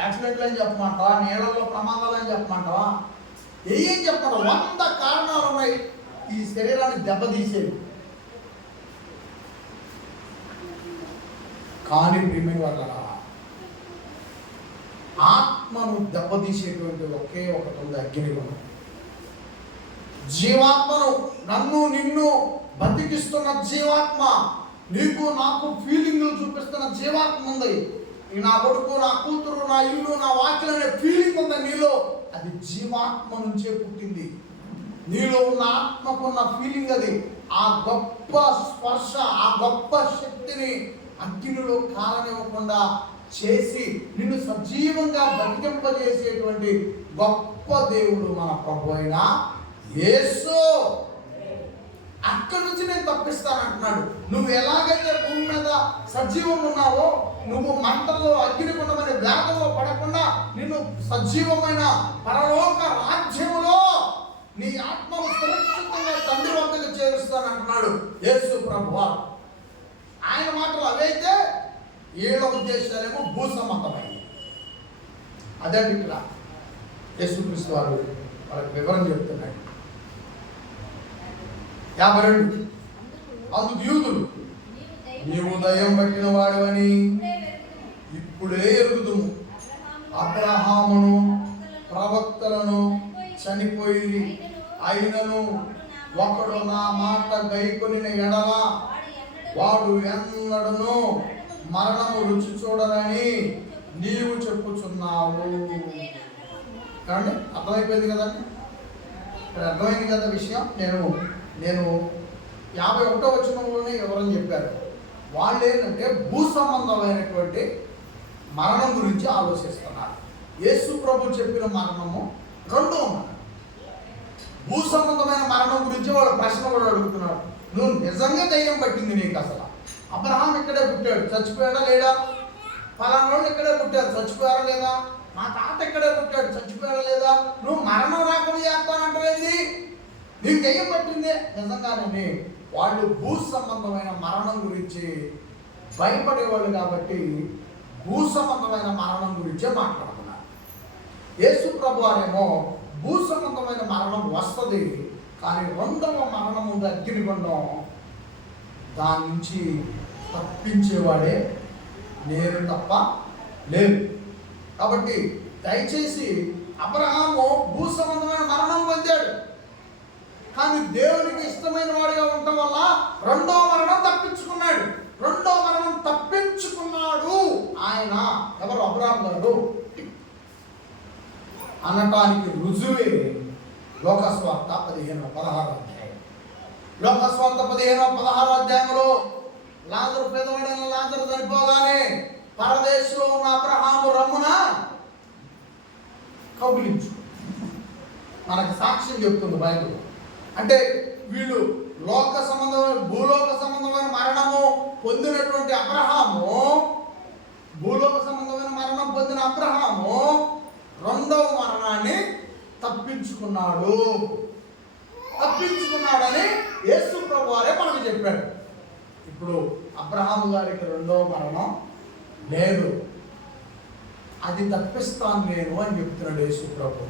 యాక్సిడెంట్లు అని చెప్పమంటావా, నీళ్ళల్లో ప్రమాదాలు అని చెప్పమంటావా, ఏం చెప్పమంటావు, 100 కారణాలు ఉన్నాయి ఈ శరీరాన్ని దెబ్బతీసేవి. కానీ ప్రియమైన వాళ్ళ ఆత్మను దెబ్బతీసేటువంటి ఒకే ఒకటి ఉంది, అగ్నిగుండం. జీవాత్మను, నన్ను నిన్ను బతికిస్తున్న జీవాత్మ, నీకు నాకు ఫీలింగ్లు చూపిస్తున్న జీవాత్మ ఉంది. నా కొడుకు, నా కూతురు, నా ఇల్లు, నా వాక్యం అనే ఫీలింగ్ ఉంది నీలో, అది జీవాత్మ నుంచే పుట్టింది. నీలో ఉన్న ఆత్మకున్న ఫీలింగ్ అది. ఆ గొప్ప స్పర్శ, ఆ గొప్ప శక్తిని అగ్నిలో కాలనివ్వకుండా చేసి నిన్ను సజీవంగా బతికింపజేసేటువంటి గొప్ప దేవుడు మన ప్రభు అయిన యేసు. అక్కడి నుంచి నేను తప్పిస్తానంటున్నాడు. నువ్వు ఎలాగైతే భూమి మీద సజీవం ఉన్నావో, నువ్వు మంటల్లో అగ్నిగుండమనే వేగంలో పడకుండా నిన్ను సజీవమైన పరలోక రాజ్యములో నీ ఆత్మను సురక్షితంగా తండ్రి వద్దకు చేరుస్తానంటున్నాడు యేసు ప్రభువా. ఆయన మాటలు అవైతే ఏడవ ఉద్దేశాలేమో భూ సంబంధమైనవి. అదే ఇక్కడ యేసుక్రీస్తు వారు వాళ్ళకి వివరం చెప్తున్నాడు. 52 అందుకు యూదులు, నీవు దయ్యం పట్టిన వాడవని ఇప్పుడే ఎరుగుదుము. అబ్రహామును ప్రవక్తలను చనిపోయి అయినను ఒకడు నా మాట గైకొనిన ఎడల వాడు ఎన్నడను మరణము రుచి చూడరని నీవు చెప్పుచున్నావు. కాబట్టి అర్థమైపోయింది కదండి, ఇక్కడ అర్థమైంది కదా విషయం. నేను 51వ వచనంలోనే ఎవరని చెప్పారు. వాళ్ళు ఏంటంటే భూ సంబంధమైనటువంటి మరణం గురించి ఆలోచిస్తున్నారు. యేసు ప్రభు చెప్పిన మరణము రెండో మరణం. భూ సంబంధమైన మరణం గురించి వాళ్ళు ప్రశ్న కూడా అడుగుతున్నారు. నువ్వు నిజంగా దయ్యం పట్టింది నీకు, అసలు అబ్రహాం ఇక్కడే పుట్టాడు, చచ్చిపోయాడా లేడా, ఫలానా వాళ్ళు ఇక్కడే పుట్టారు, చచ్చిపోయారా లేదా, మా తాత ఇక్కడే పుట్టాడు, చచ్చిపోయాడా లేదా, నువ్వు మరణం రాకుండా చేస్తానంటే నీకు దయ్యం పట్టింది నిజంగానే. వాళ్ళు భూ సంబంధమైన మరణం గురించి భయపడేవాళ్ళు కాబట్టి భూ సంబంధమైన మరణం గురించే మాట్లాడుతున్నారు. యేసు ప్రభు వారేమో భూ సంబంధమైన మరణం వస్తుంది, కానీ రెండవ మరణం ఉంది, అగ్నిగుండం. దాని నుంచి తప్పించేవాడే నేను తప్ప లేదు. కాబట్టి దయచేసి అబ్రహాము భూ సంబంధమైన మరణం పొందాడు, కానీ దేవునికి ఇష్టమైన వాడిగా ఉండటం వల్ల రెండో మరణం తప్పించుకున్నాడు. రెండో మరణం తప్పించుకున్నాడు ఆయన ఎవరు? అబ్రహాము గారు అనటానికి రుజువే లోకస్వార్త 15-16 అధ్యాయం. లోకస్వార్త 15-16 అధ్యాయంలో లాజరు, పేదవాడైన లాజరు చనిపోగానే పరదేశంలో ఉన్న అబ్రహాము రమ్మున కౌగిలించు మనకు సాక్ష్యం చెప్తుంది బైబిల్. అంటే వీళ్ళు లోక సంబంధమైన భూలోక సంబంధమైన మరణము పొందినటువంటి అబ్రహాము, భూలోక సంబంధమైన మరణం పొందిన అబ్రహాము రెండవ మరణాన్ని తప్పించుకున్నాడని యేసు ప్రభు వారే మనకు చెప్పాడు. ఇప్పుడు అబ్రహాము గారికి రెండవ మరణం లేదు, అది తప్పిస్తాను నేను అని చెప్తున్నాడు యేసు ప్రభు.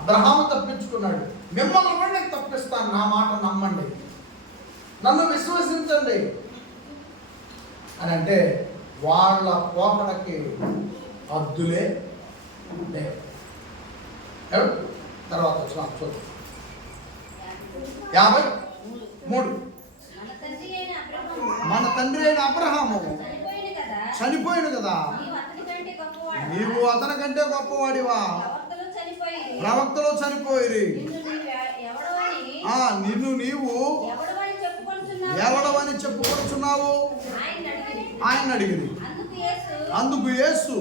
అబ్రహాము తప్పించుకున్నాడు, మిమ్మల్ని కూడా నేను తప్పిస్తాను, నా మాట నమ్మండి, నన్ను విశ్వసించండి అని అంటే వాళ్ళ పోకడకి హద్దులే లేవు. తర్వాత వచ్చిన చూద్దాం 53. మన తండ్రి అయిన అబ్రహాము చనిపోయింది కదా, నీవు అతని కంటే గొప్పవాడివా, ప్రవక్తలు చనిపోయి నిన్ను నీవు ఎవడవని చెప్పుకొనుచున్నావు ఆయన అడిగింది. అందుకు యేసు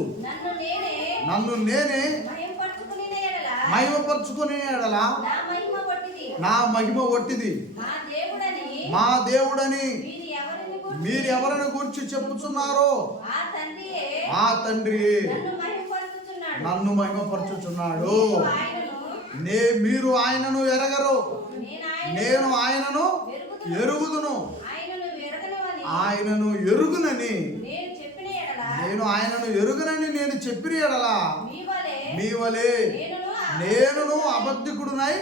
నన్ను నేనే మహిమపరుచుకునే ఎడల నా మహిమ ఒట్టిది, మా దేవుడని మీరు ఎవరిని గురించి చెప్పుచున్నారో ఆ తండ్రి నన్ను మహిమపరచుచున్నాడు. మీరు ఆయనను ఎరగరు, నేను ఆయనను ఎరుగుదును. ఆయనను ఎరుగునని నేను చెప్పిన ఎడల మీ వలె నేనును అబద్ధికుడునై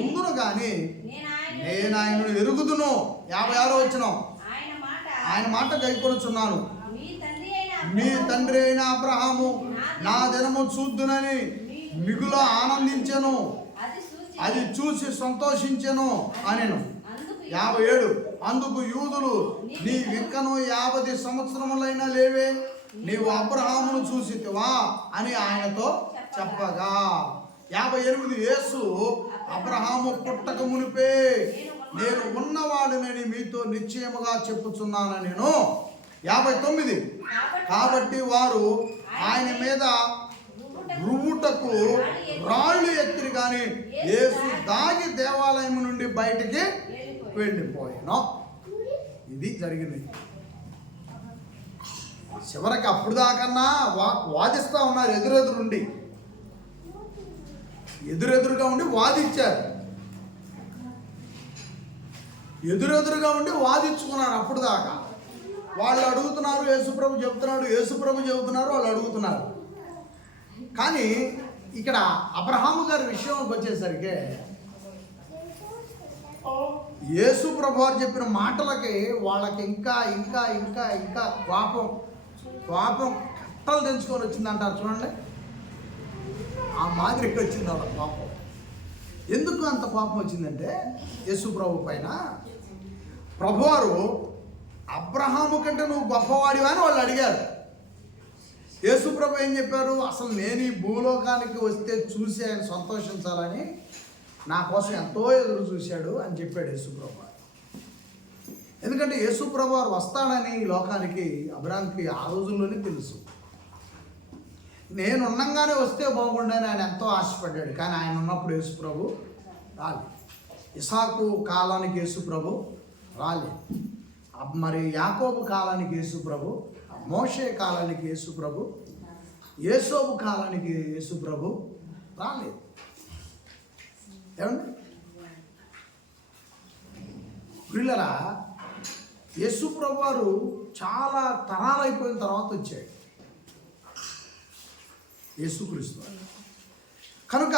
ఉందును గాని నేను ఆయనను ఎరుగుదును. 56 వచనం, ఆయన మాట గైకొనుచున్నాను. మీ తండ్రి అయిన అబ్రహాము నా దినము చూద్దునని మిగులు ఆనందించెను, అది చూసి సంతోషించెను అనెను. 57 అందుకు యూదులు నీవింకను 50 సంవత్సరములైనా లేవే, నీవు అబ్రహామును చూసితివా అని ఆయనతో చెప్పగా. 58 యేసు అబ్రహాము పుట్టక మునిపే నేను ఉన్నవాడినని మీతో నిశ్చయముగా చెప్పుచున్నాను నేను. 59 కాబట్టి వారు ఆయన మీద రువుటకు రాళ్ళు ఎత్తిరి కానీ యేసు దాగి దేవాలయం నుండి బయటికి వెళ్ళిపోయాను. ఇది జరిగింది. చివరికి అప్పుడు దాకన్నా వాదిస్తూ ఉన్నారు, ఎదురెదురుగా ఉండి వాదించారు, ఎదురెదురుగా ఉండి వాదించుకున్నారు. అప్పుడు దాకా వాళ్ళు అడుగుతున్నారు, యేసుప్రభు చెబుతున్నారు, వాళ్ళు అడుగుతున్నారు. కానీ ఇక్కడ అబ్రహాము గారి విషయంకి వచ్చేసరికి యేసు ప్రభు వారు చెప్పిన మాటలకి వాళ్ళకి ఇంకా ఇంకా ఇంకా ఇంకా కోపం కట్టలు తెంచుకొని వచ్చిందంటారు చూడండి. ఆ మాదిరికి వచ్చింది వాళ్ళ కోపం. ఎందుకు అంత కోపం వచ్చిందంటే యేసు ప్రభు పైన ప్రభువారు అబ్రహాము కంటే నువ్వు గొప్పవాడివా అని వాళ్ళు అడిగారు. యేసు ప్రభు ఏం చెప్పారు? అసలు నేను ఈ భూలోకానికి వస్తే చూసి ఆయన సంతోషించాలని నా కోసం ఎంతో ఎదురు చూశాడు అని చెప్పాడు యేసు ప్రభు. ఎందుకంటే యేసు ప్రభు వారు వస్తాడని ఈ లోకానికి అబ్రహాంకి ఆ రోజుల్లోనే తెలుసు. నేను ఉండంగానే వస్తే బాగుండని ఆయన ఎంతో ఆశపడ్డాడు. కానీ ఆయన ఉన్నప్పుడు యేసు ప్రభు రాలేదు. ఇసాకు కాలానికి యేసు ప్రభు రాలేదు. మరి యాకోబు కాలానికి యేసు ప్రభు, మోషే కాలానికి యేసు ప్రభు, యేసోబు కాలానికి యేసు ప్రభు రాలేదు. ఏమండి పిల్లరా, యేసు ప్రభు వారు చాలా తరాలు అయిపోయిన తర్వాత వచ్చాడు యేసుక్రీస్తు. కనుక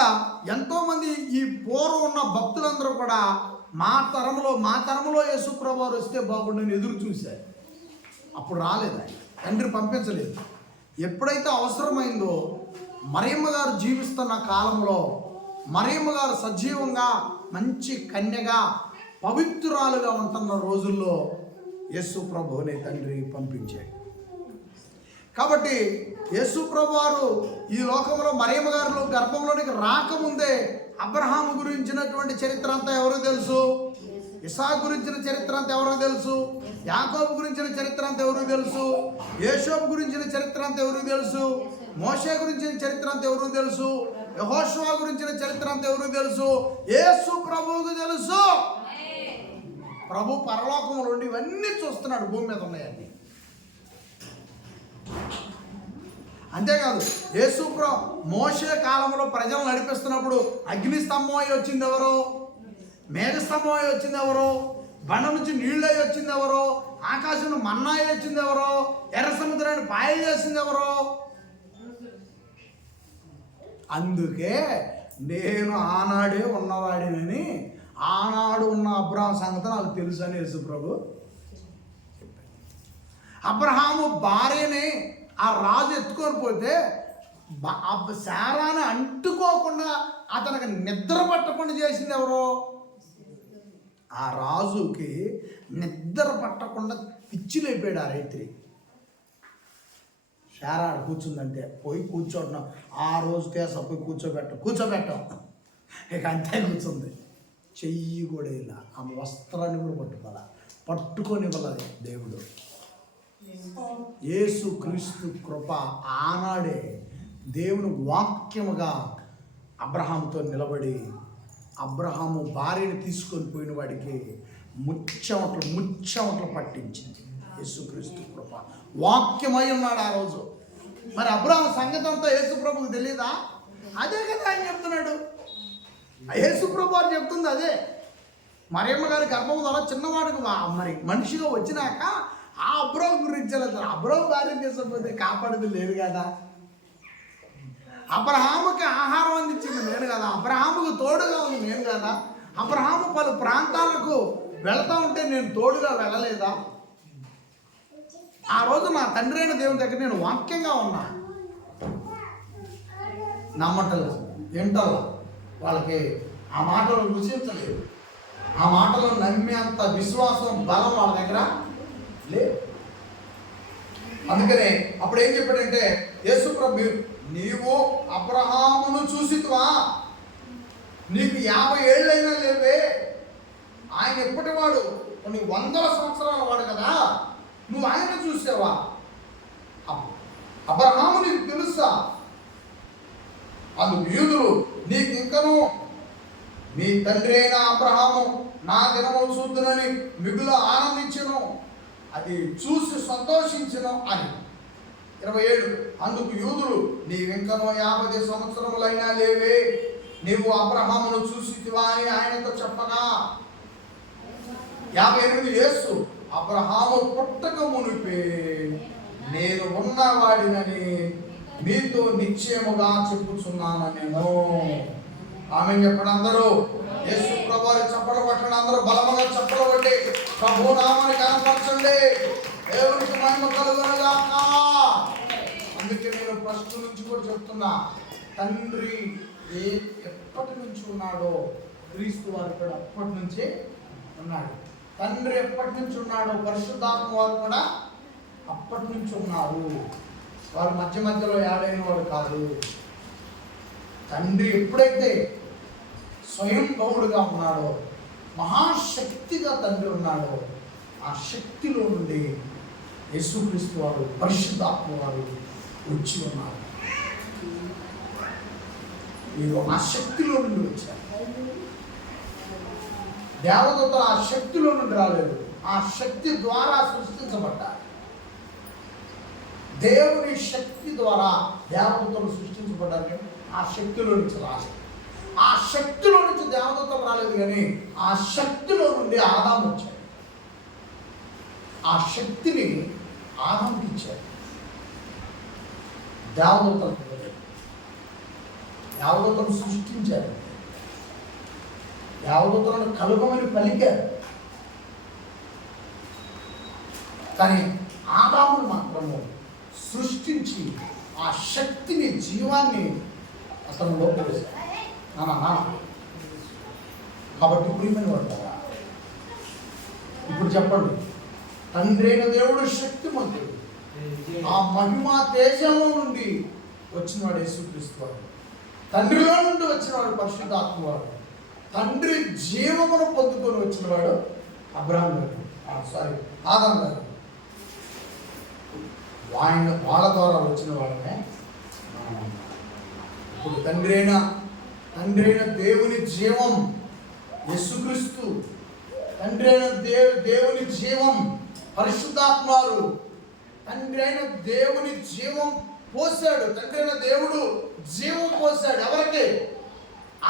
ఎంతోమంది ఈ పూర్వం ఉన్న భక్తులందరూ కూడా మా తరంలో యేసుప్రభు వారు వస్తే బాగుండని ఎదురు చూశారు. అప్పుడు రాలేదు, ఆయన తండ్రి పంపించలేదు. ఎప్పుడైతే అవసరమైందో మరియమ్మ గారు జీవిస్తున్న కాలంలో, మరియమ్మ గారు సజీవంగా మంచి కన్యగా పవిత్రురాలుగా ఉంటున్న రోజుల్లో యేసు ప్రభువుని తండ్రి పంపించాడు. కాబట్టి యేసు ప్రభు వారు ఈ లోకంలో మరియమ్మ గారు గర్భంలోనికి రాకముందే అబ్రహాము గురించినటువంటి చరిత్ర అంతా ఎవరో తెలుసు, ఇసాకు గురించిన చరిత్ర అంతా ఎవరో తెలుసు, యాకోబు గురించిన చరిత్ర అంతా ఎవరో తెలుసు, యేషోబు గురించిన చరిత్ర అంతా ఎవరో తెలుసు, మోషే గురించిన చరిత్ర అంతా ఎవరో తెలుసు, యెహోషువ గురించిన చరిత్ర అంతా ఎవరో తెలుసు, యేసు ప్రభువుకు తెలుసు. ప్రభు పరలోకంలో ఉండి ఇవన్నీ చూస్తున్నాడు, భూమి మీద ఉన్నాయని. అంతేకాదు మోషే కాలంలో ప్రజలు నడిపిస్తున్నప్పుడు అగ్నిస్తంభం అయి వచ్చింది ఎవరో, మేఘస్తంభం అయి వచ్చింది ఎవరో, బండ నుంచి నీళ్ళు అయి వచ్చింది ఎవరో, ఆకాశంలో మన్నా అయి వచ్చింది ఎవరో, ఎర్ర సముద్రాన్ని పాయలు చేసింది ఎవరో. అందుకే నేను ఆనాడే ఉన్నవాడినని, ఆనాడు ఉన్న అబ్రహాం సంగతి నాకు తెలుసు అని యేసు ప్రభు. అబ్రహాము భార్యని ఆ రాజు ఎత్తుకొని పోతే శారాన్ని అంటుకోకుండా అతనికి నిద్ర పట్టకుండా చేసింది ఎవరో. ఆ రాజుకి నిద్ర పట్టకుండా పిచ్చి లేపాడు ఆ రైత్రి. శారా కూర్చుందంటే పోయి కూర్చోటం, ఆ రోజుకే పోయి కూర్చోబెట్టాం ఇక అంతే కూర్చుంది. చెయ్యి కూడా ఇలా ఆమె వస్త్రాన్ని కూడా పట్టుకొని ఇవ్వలేదు దేవుడు. యేసు క్రీస్తు కృప ఆనాడే దేవుని వాక్యముగా అబ్రహాముతో నిలబడి, అబ్రహాము భార్యని తీసుకొని పోయిన వాడికి ముచ్చమట్లు పట్టించింది. యేసుక్రీస్తు కృప వాక్యమై ఉన్నాడు ఆ రోజు. మరి అబ్రహాము సంగతంతో యేసు ప్రభుకు తెలియదా? అదే కదా ఆయన చెప్తున్నాడు. యేసు ప్రభు వారు చెప్తుంది అదే. మరియమ్మ గారి గర్భం ద్వారా చిన్నవాడికి మరి మనిషిగా వచ్చినాక ఆ అబ్రహాము గురించి అబ్రహాము భార్యను తీసుకపోతే కాపాడేది లేదు కదా. అబ్రహాముకి ఆహారం అందించింది నేను కదా, అబ్రహాముకు తోడుగా ఉంది నేను కదా. అబ్రహాము పలు ప్రాంతాలకు వెళ్తా ఉంటే నేను తోడుగా వెళ్ళలేదా? ఆ రోజు నా తండ్రి అయిన దేవుని దగ్గర నేను వాక్యంగా ఉన్నా. నమ్మటలేదు, వింటలా, వాళ్ళకి ఆ మాటలు రుచించలేదు. ఆ మాటలు నమ్మేంత విశ్వాసం, బలం వాళ్ళ దగ్గర లేదు. అందుకనే అప్పుడు ఏం చెప్పాడంటే యేసు ప్రభు, నీవు అబ్రహామును చూసివా? నీకు 50 ఏళ్ళైనా లేవే. ఆయన ఎప్పటివాడు, కొన్ని 100 సంవత్సరాల వాడు కదా, నువ్వు ఆయన చూసావా? అబ్రహాము నీకు తెలుసా? అందుకు యూదులు, నీకు ఇంకను మీ తండ్రి అయిన అబ్రహాము నా దినము చూద్దునని మిగులు ఆనందించను, అది చూసి సంతోషించను అని. 27 అందుకు యూదులు, నీవింకనో 50 సంవత్సరములైనా లేవే, నీవు అబ్రహామును చూసితివా అని ఆయనతో చెప్పగా. 58 యేసు, అబ్రహాము పుట్టక మునిపే నేను ఉన్నవాడినని మీతో నిశ్చయముగా చెప్పుచున్నాను నేను. ఆమె చెప్పండి అందరూ. యేసు ప్రభువారి చప్పలు పట్టండి అందరూ, బలముగా చప్పలు పట్టి ప్రభు నామాన్ని కనపరచండి. దేవునికి మహిమ కలుగునుగాక. అందుకే నేను ఫస్ట్ నుంచి కూడా చెప్తున్నా, తండ్రి ఎప్పటి నుంచి ఉన్నాడో క్రీస్తు వారు కూడా అప్పటి నుంచే ఉన్నాడు. తండ్రి ఎప్పటి నుంచి ఉన్నాడో పరిశుద్ధాత్మ వారు కూడా అప్పటి నుంచి ఉన్నారు. వారు మధ్యలో యాడైన వాడు కాదు. తండ్రి ఎప్పుడైతే స్వయం గౌడుగా ఉన్నాడో, మహాశక్తిగా తండ్రి ఉన్నాడో, ఆ శక్తిలో నుండి యేసుక్రీస్తు వారు పరిశుద్ధాత్మ వారు వచ్చి ఉన్నారు. మీరు ఆ శక్తిలో నుండి వచ్చారు. దేవదూతలు ఆ శక్తిలో నుండి రాలేదు, ఆ శక్తి ద్వారా సృష్టించబడ్డారు. దేవుని శక్తి ద్వారా దేవదూతలు సృష్టించబడ్డారు. ఆ శక్తిలో నుంచి రాలేదు. ఆ శక్తిలో నుంచి దేవదూతలు రాలేదు, కానీ ఆ శక్తిలో నుండి ఆదాము వచ్చాడు. ఆ శక్తిని ఆదాముకి ఇచ్చాడు. దేవదూతలకు దేవదూతలను సృష్టించారు. దేవదూతలను కలుగమని పలికారు. కానీ ఆదామును మాత్రము సృష్టించి ఆ శక్తిని, జీవాన్ని అతను లోపలేశాడు. కాబట్టి ప్రియమైన వాడు, ఇప్పుడు చెప్పండి, తండ్రి అయిన దేవుడు శక్తిమంతుడు. ఆ మహిమా తేజంలో నుండి వచ్చినవాడు యేసుక్రీస్తు వాడు. తండ్రిలో నుండి వచ్చినవాడు పరిశుద్ధాత్మ వాడు. తండ్రి జీవమును పొందుకొని వచ్చినవాడు అబ్రహాం గారు, ఆదాము గారు. వాళ్ళ ద్వారా వచ్చిన వాళ్ళనే ఇప్పుడు తండ్రి అయిన దేవుని జీవం యేసుక్రీస్తు, తండ్రి అయిన దేవుని జీవం పరిశుద్ధాత్మారు. తండ్రి అయిన దేవుని జీవం పోసాడు. తండ్రి అయిన దేవుడు జీవం పోసాడు. ఎవరికి?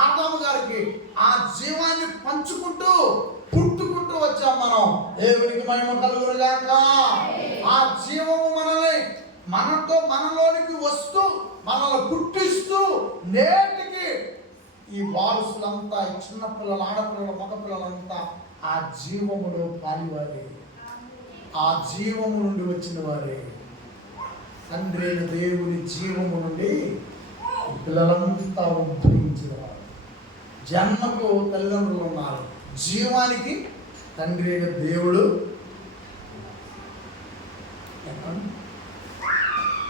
ఆదాము గారికి. ఆ జీవాన్ని పంచుకుంటూ పుట్టుకుంటూ వచ్చాం మనం. దేవునికి మహిమ కలుగునుగాక. ఆ జీవము మనలోనికి వస్తూ మనల్ని పుట్టిస్తూ నేటికి ఈ వారసులంతా, ఈ చిన్నపిల్లలు, ఆడపిల్లలు, మగపిల్లలంతా ఆ జీవములో పాలివారే. ఆ జీవము నుండి వచ్చిన వారే. తండ్రి అయిన దేవుని జీవము నుండి పిల్లలంతా ఉద్భవించిన వారు. జన్మకు తల్లిదండ్రులు ఉన్నారు, జీవానికి తండ్రి అయిన దేవుడు.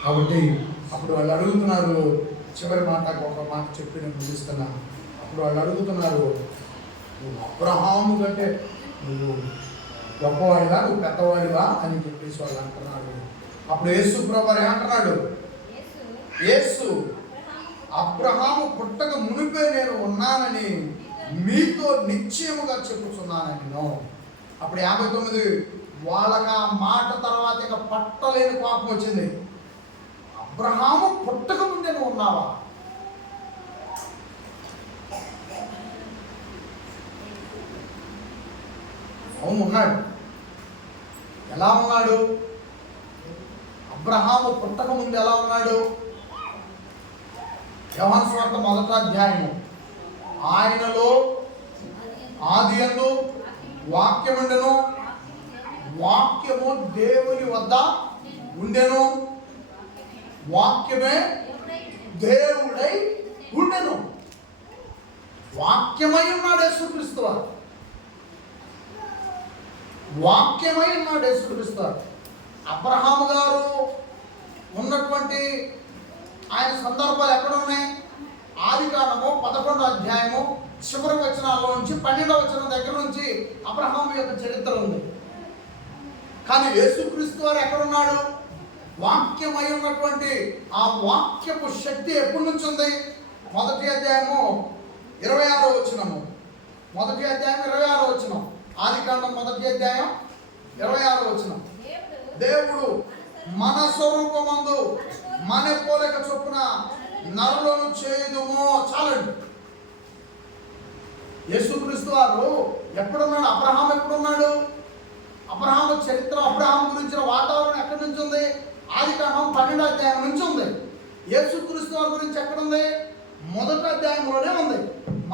కాబట్టి అప్పుడు వాళ్ళు అడుగుతున్నారు, చివరి మాటకు ఒక మాట చెప్పి నేను ముగిస్తున్నా. అప్పుడు వాళ్ళు అడుగుతున్నారు, నువ్వు అబ్రహాము కంటే నువ్వు గొప్పవాడివా, నువ్వు పెద్దవాడివా అని చెప్పేసి వాళ్ళు అంటున్నాడు. అప్పుడు యేసు ప్రభువు ఏమంటున్నాడు? యేసు, అబ్రహాము పుట్టక మునిపే నేను ఉన్నానని మీతో నిశ్చయముగా చెప్పుచున్నానని నేను. అప్పుడు 59 వాళ్ళకి ఆ మాట తర్వాత ఇక పట్టలేని కోపం వచ్చింది. అబ్రహాము పుట్టక ముందే నువ్వు ఉన్నావా? అవును, ఉన్నాడు. ఎలా ఉన్నాడు? అబ్రహాము పుట్టక ముందు ఎలా ఉన్నాడు? యోహాను సువార్త 1వ అధ్యాయము, ఆయనలో ఆదియందు వాక్యముండెను, వాక్యము దేవుని వద్ద ఉండెను, వాక్యమే దేవుడై ఉండెను. వాక్యమై ఉన్నాడు యేసుక్రీస్తు వారు. వాక్యమై ఉన్నాడు యేసుక్రీస్తు వారు. అబ్రహాము గారు ఉన్నటువంటి ఆయన సందర్భాలు ఎక్కడ ఉన్నాయి? ఆదికాండము 11వ అధ్యాయము చివరి వచనాల్లో నుంచి 12వ వచనం దగ్గర నుంచి అబ్రహాము యొక్క చరిత్ర ఉంది. కానీ యేసుక్రీస్తు వారు ఎక్కడున్నాడు? వాక్యమై ఉన్నటువంటి ఆ వాక్యపు శక్తి ఎప్పటి నుంచి ఉంది? 1వ అధ్యాయము 26వ వచనము. 1వ అధ్యాయం 26వ వచనం. ఆదికాండం 1వ అధ్యాయం 26వ వచనం. దేవుడు మన స్వరూపమందు మన పోలిక చొప్పున నరులను చేయుదుము. చాలండి. యేసుక్రీస్తు వారు ఎప్పుడున్నాడు? అబ్రహాం ఎప్పుడున్నాడు? అబ్రహాము చరిత్ర, అబ్రహాం గురించిన వాతావరణం ఎక్కడి నుంచి ఉంది? ఆదికాండం 12వ అధ్యాయం నుంచి ఉంది. యేసుక్రీస్తు వారి గురించి ఎక్కడుంది? 1వ అధ్యాయంలోనే ఉంది.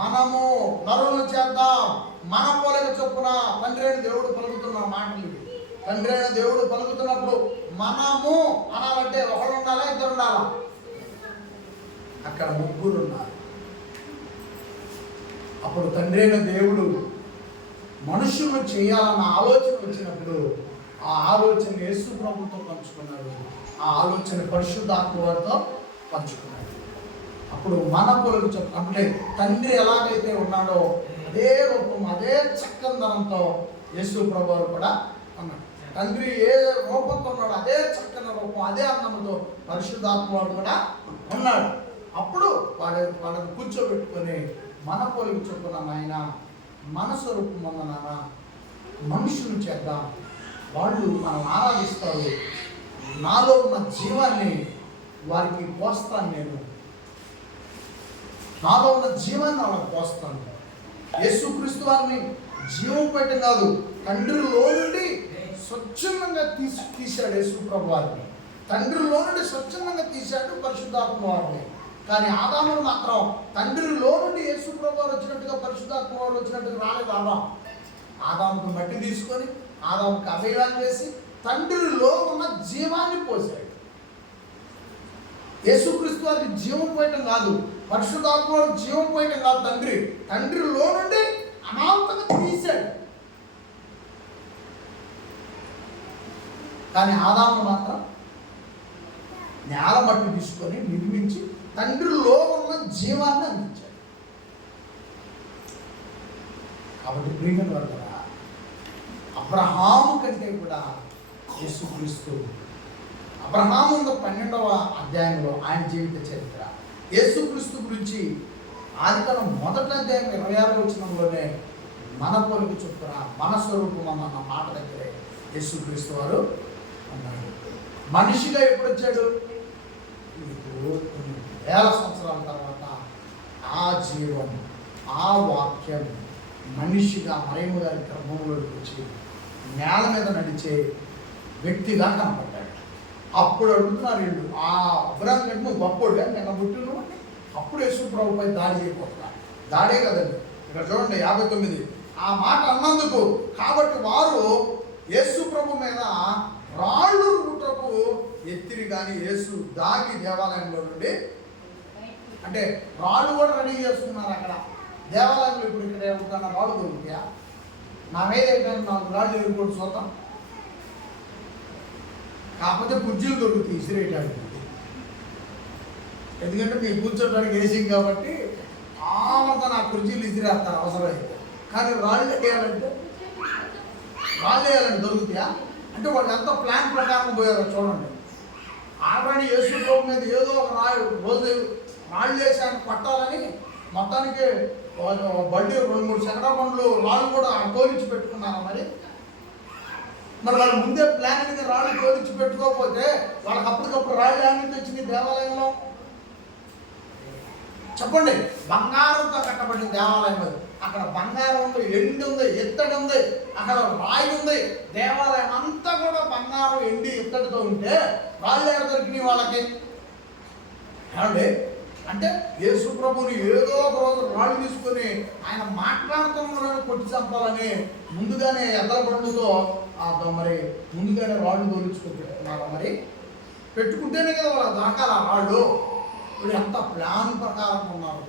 మనము నరులను చేద్దాం మన పోలిక చొప్పున. తండ్రి అయిన దేవుడు పలుకుతున్న మాటలు. తండ్రి అయిన దేవుడు పలుకుతున్నప్పుడు మనము అనాలంటే ఒకరు ఉండాలా, ఇద్దరు ఉండాలా? అక్కడ ముగ్గురు ఉన్నారు. అప్పుడు తండ్రి అయిన దేవుడు మనుషులు చేయాలన్న ఆలోచన వచ్చినప్పుడు ఆ ఆలోచన యేసు ప్రభుతో పంచుకున్నాడు. ఆ ఆలోచన పరిశుద్ధాత్మ వారితో పంచుకున్నాడు. అప్పుడు మన పొలకు అంటే తండ్రి ఎలాగైతే ఉన్నాడో అదే రూపం, అదే చక్కదనంతో యేసు ప్రభువు కూడా అన్నాడు. తండ్రి ఏ రూపంతో ఉన్నాడు అదే చక్కని రూపం, అదే అన్నముతో పరిశుద్ధాత్మ వాడు కూడా ఉన్నాడు. అప్పుడు వాళ్ళని కూర్చోబెట్టుకొని మన పొలకు చొప్పున ఆయన మన స్వరూపం నాన్న మనుషులు చేద్దాం, వాళ్ళు మనం ఆరాధిస్తారు, నాలో ఉన్న జీవాన్ని వారికి పోస్తాను, నేను నాలో ఉన్న జీవాన్ని వాళ్ళకి పోస్తాను. యేసుక్రీస్తు వారిని జీవం పెట్టం కాదు, తండ్రిలో నుండి స్వచ్ఛందంగా తీశాడు యేసు ప్రభు వారిని. తండ్రిలో నుండి స్వచ్ఛందంగా తీశాడు పరిశుద్ధాత్మ వారిని. కానీ ఆదామును మాత్రం తండ్రిలో నుండి యేసు ప్రభు వారు వచ్చినట్టుగా పరిశుద్ధాత్మ వారు వచ్చినట్టుగా రాలేదు. ఆదాముకు మట్టి తీసుకొని ఆదాముకు అభిషేకం చేసి తండ్రిలో ఉన్న జీవాన్ని పోశాడు. యేసుక్రీస్తు వారికి జీవం పోయటం కాదు, పరిశుద్ధాత్మ వారికి జీవం పోయటం కాదు, తండ్రిలో నుండి అనాల్తంగా తీశాడు. కానీ ఆదాము మాత్రం నేల మట్టి తీసుకొని నిర్మించి తండ్రిలో ఉన్న జీవాన్ని అందించాడు. కాబట్టి ప్రియమైన వారు, అబ్రహాము కంటే కూడా యేసుక్రీస్తు, అబ్రహాము 12వ అధ్యాయంలో ఆయన జీవిత చరిత్ర, యేసుక్రీస్తు గురించి ఆదికాండం 1వ అధ్యాయం 26వ వచనంలోనే మన పోలిక చొప్పున మన స్వరూపం అన్న మాట దగ్గరే యేసుక్రీస్తు వారు అన్నాడు. మనిషిగా ఎప్పుడు వచ్చాడు? కొన్ని వేల సంవత్సరాల తర్వాత ఆ జీవం, ఆ వాక్యం మనిషిగా మరియమ్మ గారి గర్భంలోకి వచ్చి నేల మీద నడిచే వ్యక్తిగా కనపడ్డాడు. అప్పుడు అడుగుతున్నారు వీళ్ళు, ఆ అబ్రహాం కంటే నువ్వు గొప్పోడు కానీ నిన్న పుట్టిన అప్పుడు యేసు ప్రభుపై దాడి చేయబోతున్నారు. దాడే కదండి, ఇక్కడ చూడండి 59. ఆ మాట అన్నందుకు కాబట్టి వారు యేసు ప్రభు మీద రాళ్ళు రుటకు ఎత్తిరి. కానీ యేసు దాగి దేవాలయంలో నుండి, అంటే రాళ్ళు కూడా రెడీ చేస్తున్నారు అక్కడ దేవాలయంలో. ఇప్పుడు ఇక్కడ ఏమన్నా రాళ్ళు దొరుకుతాయా? నా మీద ఏంటంటే 4 రాళ్ళు ఎదుర్కొని చూద్దాం. కాకపోతే కుర్చీలు దొరుకుతాయి ఇసిరేయటానికి, ఎందుకంటే మీరు కూర్చోడానికి వేసింది కాబట్టి ఆమెతో నా కుర్చీలు ఇసిరేస్తారు అవసరమైతే. కానీ రాళ్ళు వేయాలంటే దొరుకుతాయా? అంటే వాళ్ళు ఎంత ప్లాన్ ప్రకారం పోయారో చూడండి. ఆల్రెడీ యేసు ప్రభు మీద ఏదో ఒక రోజు రాళ్ళు వేసి ఆయన పట్టాలని మొత్తానికి బండి 2-3 చక్ర బండ్లు రాళ్ళు కూడా కోలించి పెట్టుకున్నారా? మరి వాళ్ళు ముందే ప్లానింగ్ రాళ్ళు కోలించి పెట్టుకోకపోతే వాళ్ళకి అప్పటికప్పుడు రాళ్ళు ఏమైనా వచ్చింది దేవాలయంలో? చెప్పండి. బంగారంతో కట్టబడిన దేవాలయం అది. అక్కడ బంగారం ఉంది, ఎండి ఉంది, ఇత్తడి ఉంది, అక్కడ రాయి ఉంది. దేవాలయం అంతా కూడా బంగారం, ఎండి, ఇత్తడితో ఉంటే రాళ్ళు ఎక్కడ దొరికినాయి వాళ్ళకి? ఏమండి, అంటే యేసు ప్రభుని ఏదో ఒక రోజు రాళ్ళు తీసుకొని ఆయన మాట్లాడుతున్న కొట్టి చంపాలని ముందుగానే ఎద్దల బండుతో మరి ముందుగానే రాళ్ళు తోలించుకొని పెట్టుకున్నారా? మరి పెట్టుకుంటేనే కదా వాళ్ళ దొరకాల రాళ్ళు. ఇప్పుడు ఎంత ప్లాన్ ప్రకారం ఉన్నారు.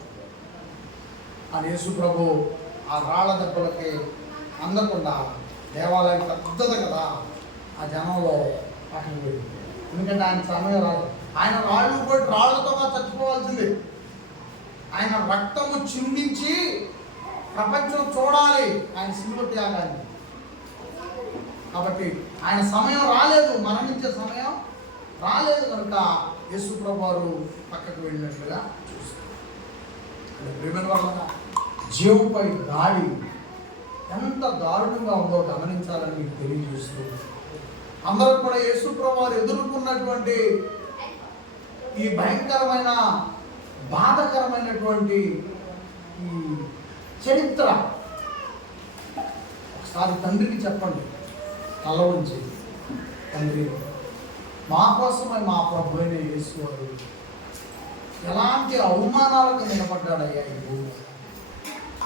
ఆ యేసు ప్రభు ఆ రాళ్ళ దెబ్బలకి అందకుండా దేవాలయం పెద్దది కదా, ఆ జనంలో పక్కన వెళ్ళి, ఎందుకంటే ఆయన సమయం రాదు. ఆయన రాళ్ళు పోయి రాళ్లతో చచ్చిపోవాల్సింది. ఆయన రక్తము చిందించి ప్రపంచం చూడాలి ఆయన శిలువ త్యాగాన్ని. కాబట్టి ఆయన సమయం రాలేదు, మరణించే సమయం రాలేదు కనుక యేసు ప్రభు వారు పక్కకు వెళ్ళినట్లుగా చూస్తారు. ప్రేమ వల్ల జీవంపై దాడి ఎంత దారుణంగా ఉందో గమనించాలని మీకు తెలియజేస్తూ, అందరూ కూడా యేసు ప్రభు వారు ఎదుర్కొన్నటువంటి ఈ భయంకరమైన బాధకరమైనటువంటి ఈ చరిత్ర ఒకసారి తండ్రికి చెప్పండి, తల ఉంచి, తండ్రి మా కోసమై మా ప్రభు అయిన యేసు వారు ఎలాంటి అవమానాలకు నిలబడ్డాడయ్యా ఈ భూమి.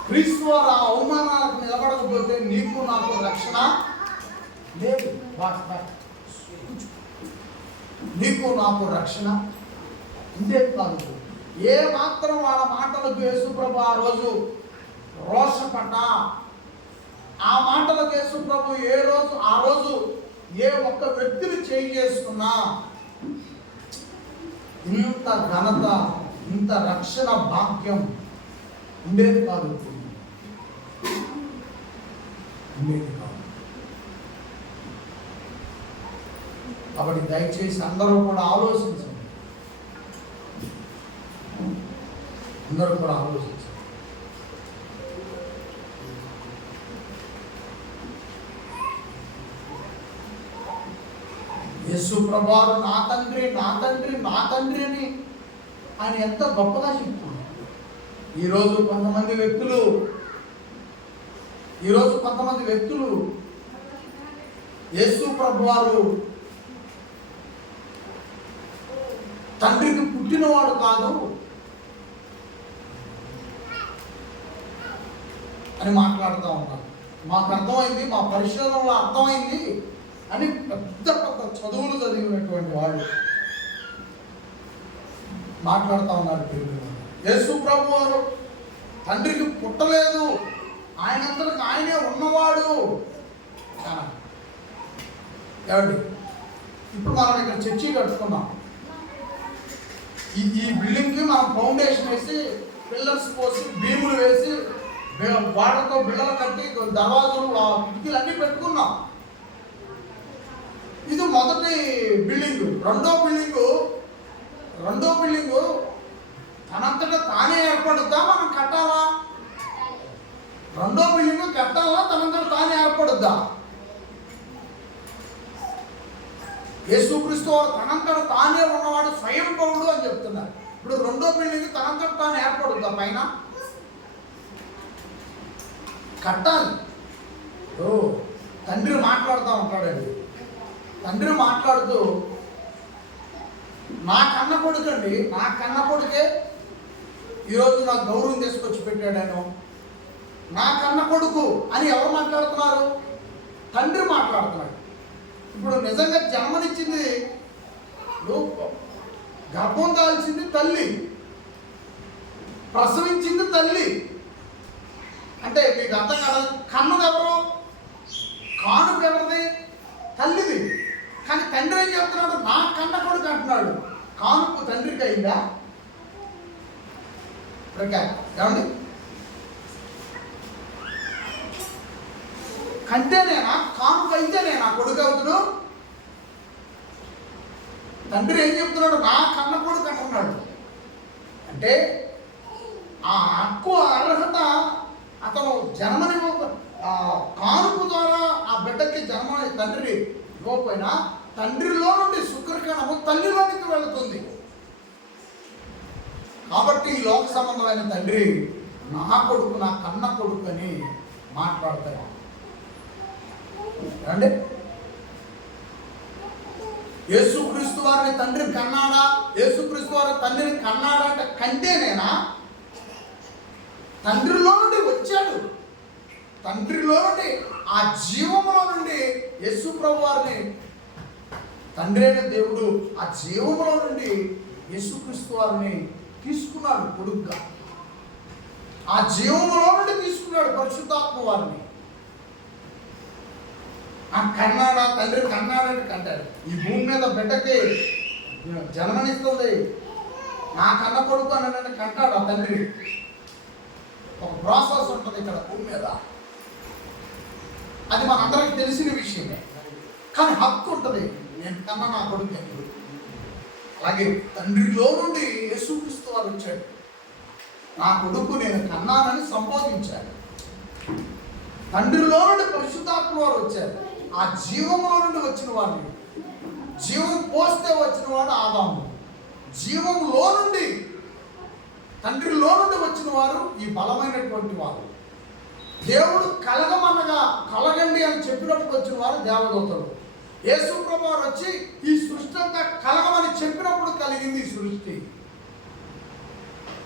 క్రీస్తు వారు ఆ అవమానాలకు నిలబడకపోతే నీకు నాకు రక్షణ లేదు. నీకు నాకు రక్షణ ఇంతే కాదు. ఏ మాత్రం వాళ్ళ మాటలకు యేసుప్రభు ఆ రోజు రోషపడ్డా, ఆ మాటలకు యేసుప్రభు ఆ రోజు ఏ ఒక్క వ్యక్తిని చేయి చేసుకున్నా ఇంత ఘనత, ఇంత రక్షణ భాగ్యం ఉండేది కాదు. కాబట్టి దయచేసి అందరూ కూడా ఆలోచించండి. యేసు ప్రభువు నా తండ్రి, నా తండ్రి, నా తండ్రి అని ఆయన ఎంత గొప్పగా చెప్తున్నారు. ఈరోజు కొంతమంది వ్యక్తులు యేసు ప్రభువారు తండ్రికి పుట్టినవాడు కాదు అని మాట్లాడుతూ ఉన్నారు. మాకు అర్థమైంది, మా పరిశోధనలో అర్థమైంది అని పెద్ద పెద్ద చదువులు చదివినటువంటి వాళ్ళు మాట్లాడుతూ ఉన్నారు. యేసు ప్రభు వారు తండ్రికి పుట్టలేదు, ఆయనంతటికి ఆయనే ఉన్నవాడు. ఏమండి, ఇప్పుడు మనం ఇక్కడ చర్చి కట్టుకున్నాం. ఈ బిల్డింగ్కి మనం ఫౌండేషన్ వేసి, పిల్లర్స్ పోసి, భీములు వేసి, వాటర్తో బిళ్ళలు కట్టి, దర్వాజులు, కిటికీలు అన్నీ పెట్టుకున్నాం. ఇది మొదటి బిల్డింగు. రెండో బిల్డింగు తనంతటా తానే ఏర్పడుద్దా, మనం కట్టాలా? రెండో బిల్డింగు కట్టాలా, తనంతటా తానే ఏర్పడుద్దా? యేసుక్రీస్తు వారు తనంతటా తానే ఉన్నవాడు, స్వయంభవుడు అని చెప్తున్నారు. ఇప్పుడు రెండో బిల్డింగ్ తనంతటా తాను ఏర్పడుద్దా? పైన కట్టాలి. తండ్రి మాట్లాడుతూ ఉంటాడండి. తండ్రి మాట్లాడుతూ, నా కన్న కొడుకే ఈరోజు నాకు గౌరవం తీసుకొచ్చి పెట్టాడాను, నా కన్న కొడుకు అని ఎవరు మాట్లాడుతున్నారు? తండ్రి మాట్లాడుతున్నాడు. ఇప్పుడు నిజంగా జన్మనిచ్చింది, గర్భం దాల్చింది తల్లి, ప్రసవించింది తల్లి. అంటే మీకు అర్థం కాదు. కన్నది ఎవరు? కానుక ఎవరిది? తల్లిది. కానీ తండ్రి ఏం చెప్తున్నాడు? నా కన్న కొడుకు అంటున్నాడు. కానుక తండ్రికి అయిందా? ఏమండి, కంటేనేనా? కానుక అయితేనేనా కొడుకు అవుతుడు? తండ్రి ఏం చెప్తున్నాడు? నా కన్న కొడుకు అంటున్నాడు. అంటే ఆ హక్కు, అర్హత అతను జన్మని కానుక ద్వారా ఆ బిడ్డకి జన్మని తండ్రి ఇవ్వకపోయినా, తండ్రిలో నుండి శుక్రకణము తల్లిలోనికి వెళుతుంది. కాబట్టి ఈ లోక సంబంధమైన తండ్రి నా కొడుకు, నా కన్న కొడుకు అని మాట్లాడతాడు. అంటే యేసుక్రీస్తు వారిని తండ్రి కన్నాడా? యేసుక్రీస్తు వారి తండ్రిని కన్నాడా అంటే కంటేనేనా? తండ్రిలో నుండి వచ్చాడు. తండ్రిలో నుండి, ఆ జీవములో నుండి యేసు ప్రభు వారిని, తండ్రి అయిన దేవుడు ఆ జీవములో నుండి యేసుక్రీస్తు వారిని తీసుకున్నాడు కొడుకుగా. ఆ జీవములో నుండి తీసుకున్నాడు పరిశుద్ధాత్మ వారిని. ఆ కన్నాడా? తండ్రి కన్నాడంటే కంటాడు. ఈ భూమి మీద బిడ్డకి జన్మనిస్తుంది, నా కన్న కొడుకు అన్నాడంటే కంటాడు ఆ తండ్రి. ఒక ప్రాసెస్ ఉంటుంది ఇక్కడ భూమి మీద. అది మనందరికి తెలిసిన విషయమే. కానీ హక్కు ఉంటుంది, నేను కన్నా నా కొడుకు. అలాగే తండ్రిలో నుండి యేసుక్రీస్తు వారు వచ్చాడు. నా కొడుకు నేను కన్నానని సంబోధించాడు. తండ్రిలో నుండి పరిశుద్ధాత్మ వారు వచ్చారు. ఆ జీవంలో నుండి వచ్చిన వాడిని, జీవం పోస్తే వచ్చిన వాడు ఆదాము. జీవంలో నుండి, తండ్రిలో నుండి వచ్చిన వారు ఈ బలమైనటువంటి వారు. దేవుడు కలగమనగా కలగండి అని చెప్పినప్పుడు వచ్చిన వారు దేవదూతలు. యేసు ప్రభువు వారు వచ్చి ఈ సృష్టి అంతా కలగమని చెప్పినప్పుడు కలిగింది ఈ సృష్టి.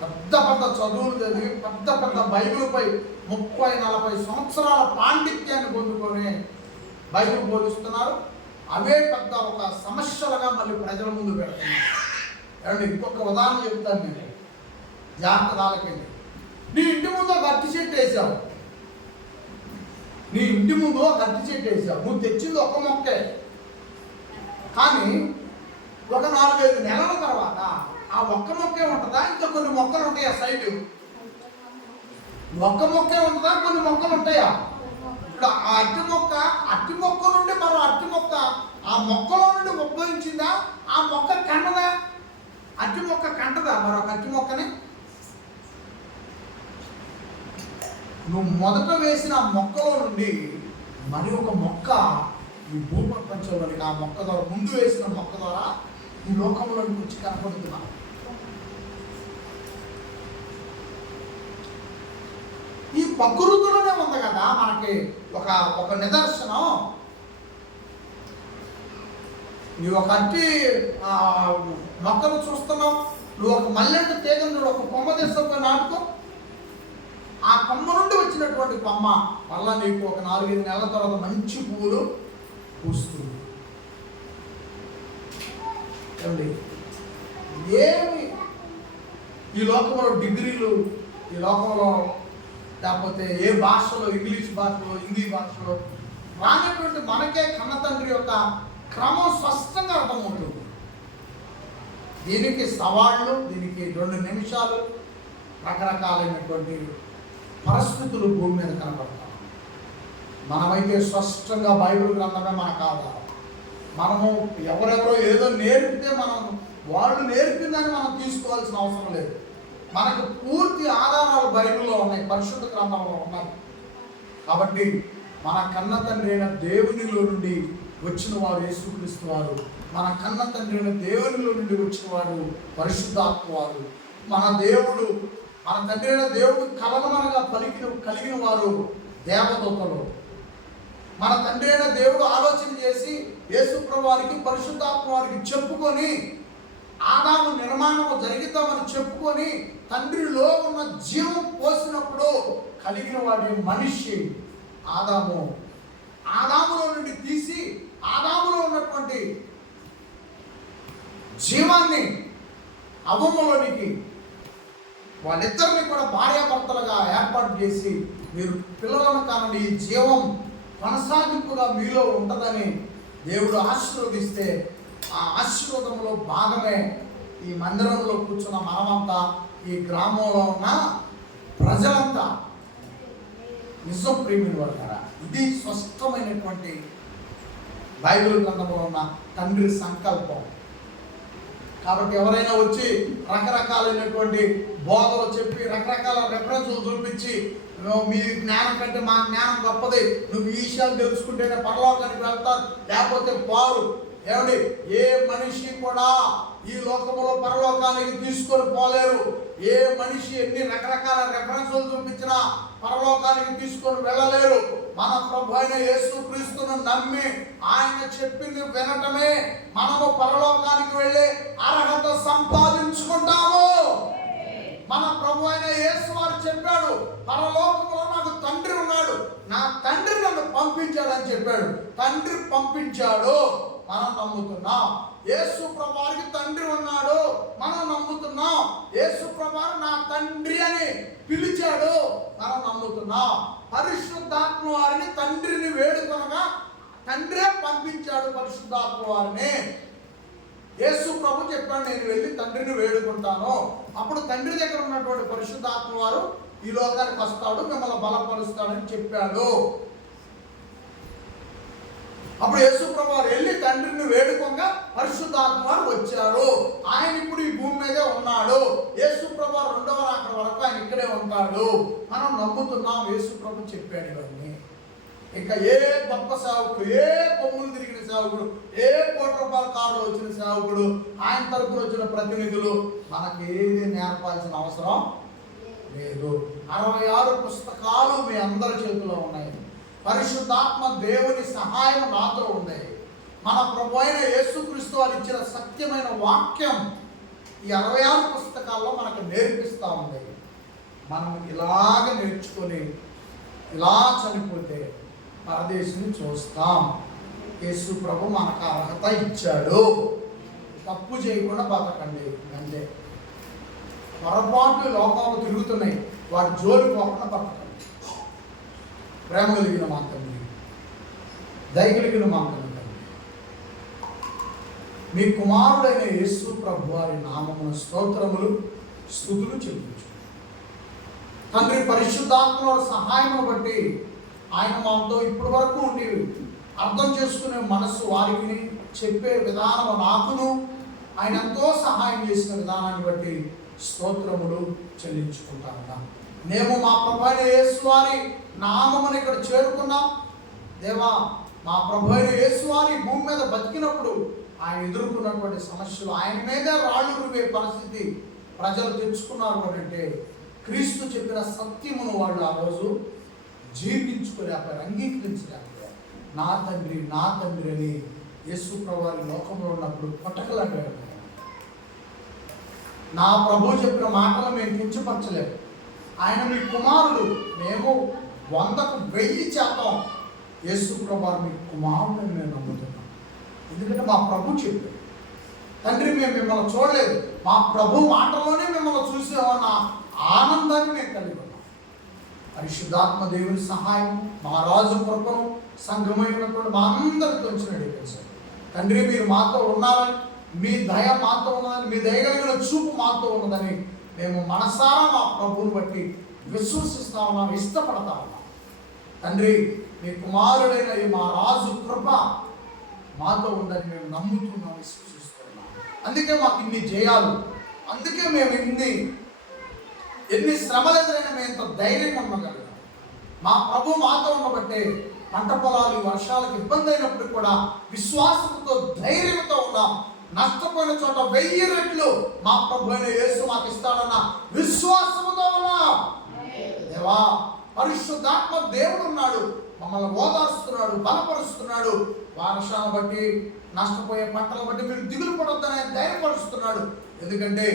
పెద్ద పెద్ద చదువులు చదివి, పెద్ద పెద్ద బైబిల్పై 30-40 సంవత్సరాల పాండిత్యాన్ని పొందుకొని బైబిల్ బోధిస్తున్నారు. అవే పెద్ద ఒక సమస్యలుగా మళ్ళీ ప్రజల ముందు పెడుతున్నారు. ఏమంటే ఇంకొక ఉదాహరణ చెప్తాను నేను, జాగ్రత్త కాలకండి. నీ ఇంటి ముందు ఒక అరటి చెట్టు వేసావు. నువ్వు తెచ్చింది ఒక మొక్కే. కానీ ఒక 4-5 నెలల తర్వాత ఆ ఒక్క మొక్కే ఉంటుందా, ఇంకా కొన్ని మొక్కలు ఉంటాయా? సైడ్ ఒక్క మొక్కే ఉంటుందా, కొన్ని మొక్కలు ఉంటాయా? ఇప్పుడు ఆ అట్టి మొక్క నుండి మరో అట్టి మొక్క ఆ మొక్కలో నుండి ఉద్భవించిందా? ఆ మొక్క కంటదా? అట్టి మొక్క కంటదా మరొక అట్టి మొక్కని? నువ్వు మొదట వేసిన మొక్కలో నుండి మరి ఒక మొక్క ఈ భూప్రపంచంలోని, ఆ మొక్క ద్వారా, ముందు వేసిన మొక్క ద్వారా ఈ లోకంలోనికి వచ్చి కనపడుతున్నా. ఈ ప్రకృతిలోనే ఉంది కదా మనకి ఒక నిదర్శనం. నువ్వు ఒక అట్టి మొక్కను చూస్తున్నావు, నువ్వు ఒక మల్లెంట తీగను నువ్వు ఒక కొమ్మ తీసుకుపోయి నాటుకో, ఆ కొమ్మ నుండి వచ్చినటువంటి కొమ్మ మళ్ళా నీకు ఒక 4-5 నెలల తర్వాత మంచి పువ్వులు పూస్తుంది. ఏమి ఈ లోకంలో డిగ్రీలు, ఈ లోకంలో లేకపోతే ఏ భాషలో, ఇంగ్లీష్ భాషలో, హిందీ భాషలో రానటువంటి మనకే కన్న తండ్రి యొక్క క్రమం స్పష్టంగా అర్థమవుతుంది. దీనికి సవాళ్ళు, దీనికి 2 నిమిషాలు, రకరకాలైనటువంటి పరిస్థితులు భూమి మీద కనపడతాం. మనమైతే స్పష్టంగా బైబిల్ గ్రంథమే మనకు ఆధారం. మనము ఎవరెవరో ఏదో నేర్పితే వాళ్ళు నేర్పిందని మనం తీసుకోవాల్సిన అవసరం లేదు. మనకు పూర్తి ఆధారాలు బైబిల్లో ఉన్నాయి, పరిశుద్ధ గ్రంథంలో ఉన్నాయి. కాబట్టి మన కన్న తండ్రి అయిన దేవునిలో నుండి వచ్చిన వారు యేసుక్రీస్తు వారు, మన కన్న తండ్రి అయిన దేవునిలో నుండి వచ్చిన వాడు పరిశుద్ధాత్మ వారు. మన దేవుడు, మన తండ్రి అయిన దేవుడు కలగమనగా కలిగిన వారు దేవదూతలు. మన తండ్రి అయిన దేవుడు ఆలోచన చేసి యేసు ప్రభు వారికి, పరిశుద్ధాత్మ వారికి చెప్పుకొని ఆదాము నిర్మాణము జరిగిద్దామని చెప్పుకొని తండ్రిలో ఉన్న జీవం పోసినప్పుడు కలిగిన వాడి మనిషి ఆదాములో నుండి తీసి ఆదాములో ఉన్నటువంటి జీవాన్ని అవ్వలోనికి వాళ్ళిద్దరిని కూడా భార్యాభర్తలుగా ఏర్పాటు చేసి మీరు పిల్లలను కానండి, ఈ జీవం కొనసాగింపుగా మీలో ఉంటుందని దేవుడు ఆశీర్వదిస్తే ఆ ఆశీర్వాదంలో భాగమే ఈ మందిరంలో కూర్చున్న మనమంతా, ఈ గ్రామంలో ఉన్న ప్రజలంతా. నిజం ప్రేమిని వర్గారా, ఇది స్పష్టమైనటువంటి బైబిల్ గ్రంథంలో ఉన్న తండ్రి సంకల్పం. కాబట్టి ఎవరైనా వచ్చి రకరకాలైనటువంటి బోధలు చెప్పి రకరకాల రెఫరెన్సులు చూపించి మీ జ్ఞానం కంటే మా జ్ఞానం గొప్పది, నువ్వు ఈ విషయాలు తెలుసుకుంటేనే పరలోకానికి వెళ్తారు, లేకపోతే పారు. ఏమండి, ఏ మనిషి కూడా ఈ లోకంలో పరలోకానికి తీసుకొని పోలేరు. ఏ మనిషి ఎన్ని రకరకాల రెఫరెన్సులు చూపించినా పరలోకానికి తీసుకొని వెళ్ళలేరు. మన ప్రభు అయిన యేసుక్రీస్తును నమ్మి ఆయన చెప్పింది వినటమే మనము పరలోకానికి వెళ్ళే అర్హత సంపాదించుకుంటాము. మన ప్రభు అయిన యేసు వారు చెప్పాడు, పరలోకంలో నాకు తండ్రి ఉన్నాడు, నా తండ్రి నన్ను పంపించాడని చెప్పాడు. తండ్రి పంపించాడు, మనం నమ్ముతున్నాం. యేసు ప్రభు వారికి తండ్రి ఉన్నాడు, మనం నమ్ముతున్నాం. యేసు ప్రభు వారు నా తండ్రి అని పిలిచాడు, మనం నమ్ముతున్నాం. పరిశుద్ధాత్మ వారిని తండ్రిని వేడుకొనగా తండ్రే పంపించాడు పరిశుద్ధాత్మ వారిని. యేసు ప్రభు చెప్పాడు, నేను వెళ్ళి తండ్రిని వేడుకుంటాను, అప్పుడు తండ్రి దగ్గర ఉన్నటువంటి పరిశుద్ధాత్మ వారు ఈ లోకానికి వస్తాడు, మిమ్మల్ని బలపరుస్తాడని చెప్పాడు. అప్పుడు యేసు ప్రభు వారు వెళ్ళి తండ్రిని వేడుకోగా పరిశుద్ధాత్మ వారు వచ్చారు. ఆయన ఇప్పుడు ఈ భూమి మీదే ఉన్నాడు. యేసు ప్రభు వారు 2వ రాకడ వరకు ఆయన ఇక్కడే ఉంటాడు. మనం నమ్ముతున్నాం. యేసు ప్రభు చెప్పాడు ఇవన్నీ. ఇంకా ఏ గొప్ప సేవకుడు, ఏ కొమ్ములు తిరిగిన సేవకుడు, ఏ ₹1 కారులో వచ్చిన సేవకుడు, ఆయన తరపున వచ్చిన ప్రతినిధులు మనకి ఏది నేర్పాల్సిన అవసరం లేదు. 66 పుస్తకాలు మీ అందరి చేతిలో ఉన్నాయి. పరిశుద్ధాత్మ దేవుని సహాయం నాతో ఉంది. మన ప్రభు అయిన యేసుక్రీస్తు వారు ఇచ్చిన సత్యమైన వాక్యం ఈ 66 పుస్తకాల్లో మనకు నేర్పిస్తూ ఉంది. మనం ఇలాగ నేర్చుకొని ఇలా చనిపోతే పరదేశిని చూస్తాం. యేసు ప్రభు మనకు అర్హత ఇచ్చాడు. తప్పు చేయకుండా బతకండి అంటే. పొరపాట్లు లోకంలో తిరుగుతున్నాయి, వాటి జోలి పోకుండా బతకండి. ప్రేమ కలిగిన మా తండ్రి, దయ కలిగిన మా తండ్రి, మీ కుమారుడైన యేసు ప్రభు వారి నామమున స్తోత్రములు స్తుతులు చెల్లించు తండ్రి. పరిశుద్ధాత్మ సహాయం బట్టి ఆయన మాతో ఇప్పటి వరకు ఉండి అర్థం చేసుకునే మనస్సు వారికి, చెప్పే విధానం నాకును ఆయన ఎంతో సహాయం చేసిన విధానాన్ని బట్టి స్తోత్రములు చెల్లించుకుంటాను. మేము మా ప్రభు అయిన యేసు వారి నామమును ఇక్కడ చేరుకున్నాం. దేవా, మా ప్రభు అయిన యేసు వారి భూమి మీద బతికినప్పుడు ఆయన ఎదుర్కొన్నటువంటి సమస్యలు, ఆయన మీదే రాళ్ళు రువే పరిస్థితి ప్రజలు తెచ్చుకున్నారు అంటే క్రీస్తు చెప్పిన సత్యమును వాళ్ళు ఆ రోజు జీర్ణించుకోలేకపోయారు, అంగీకరించలేకపోయారు. నా తండ్రి, నా తండ్రి అని యేసు ప్రభువారి లోకంలో ఉన్నప్పుడు పొట్టకలాంటి నా ప్రభు చెప్పిన మాటలు మేము కించపరచలేము. ఆయన మీ కుమారుడు, మేము 100కు 1000% యేసు ప్రభువారు మీ కుమారుడని నేను నమ్ముతున్నాను. ఎందుకంటే మా ప్రభు చెప్పాడు. తండ్రి మేము మిమ్మల్ని చూడలేదు, మా ప్రభు మాటలోనే మిమ్మల్ని చూసామన్న ఆనందాన్ని మేము కలిగి ఉన్నాం. పరిశుద్ధాత్మ దేవుని సహాయం, మా రాజు కృపను, సంఘమైనటువంటి మా అందరితో నడిపించారు. తండ్రి మీరు మాతో ఉన్నారని, మీ దయ మాతో ఉన్నదని, మీ దయగలిగిన చూపు మాతో ఉన్నదని మేము మనసారా మా ప్రభువుని బట్టి విశ్వసిస్తా ఉన్నాం, ఇష్టపడతా ఉన్నాం. తండ్రి మీ కుమారుడైన ఈ మా రాజు కృప మాతో ఉందని మేము నమ్ముతున్నాం, విశ్వసిస్తున్నాం. అందుకే మాకు ఇన్ని జయాలు, అందుకే మేము ఎన్ని శ్రమలు ఎదురైనా మేము ఇంత ధైర్యం నమ్మగలిగాం. మా ప్రభు మాతో ఉన్నబట్టే పంట పొలాలు వర్షాలకు ఇబ్బంది అయినప్పుడు కూడా విశ్వాసంతో ధైర్యంతో ఉన్నాం. నష్టపోయిన చోట 1000 రెట్లు మా ప్రభు అయిన యేసు మాకు ఇస్తాడన్న విశ్వాసముతో ఉన్నాం. దేవా, పరిశుద్ధాత్మ దేవుడు ఉన్నాడు, మమ్మల్ని ఓదార్స్తున్నాడు, బలపరుస్తున్నాడు. వర్షాలను బట్టి, నష్టపోయే పంటలను బట్టి మీరు దిగులు పడొద్దనే ధైర్యపరుస్తున్నాడు. ఎందుకంటే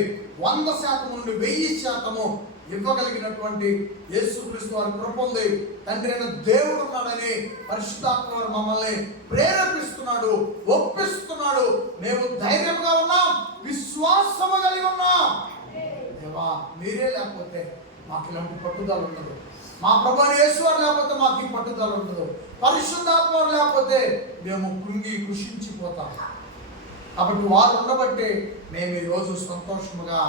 100% నుండి 1000% ఇవ్వగలిగినటువంటి యేసుక్రీస్తు వారి కృప ఉంది. తండ్రి అయిన దేవుడు ఉన్నాడని పరిశుద్ధాత్మ వారు మమ్మల్ని ప్రేరేపిస్తున్నాడు, ఒప్పిస్తున్నాడు. మేము ధైర్యంగా ఉన్నాం, విశ్వాసము కలిగి ఉన్నాం. దేవా, మీరే లేకపోతే మాకు ఇలాంటి పట్టుదల ఉండదు. మా ప్రభు యేసు వారు లేకపోతే మాకు ఈ పట్టుదల ఉండదు. పరిశుద్ధాత్మ వారు లేకపోతే మేము కృంగి కృషించిపోతాం. కాబట్టి వారు ఉండబట్టే మేము ఈరోజు సంతోషముగా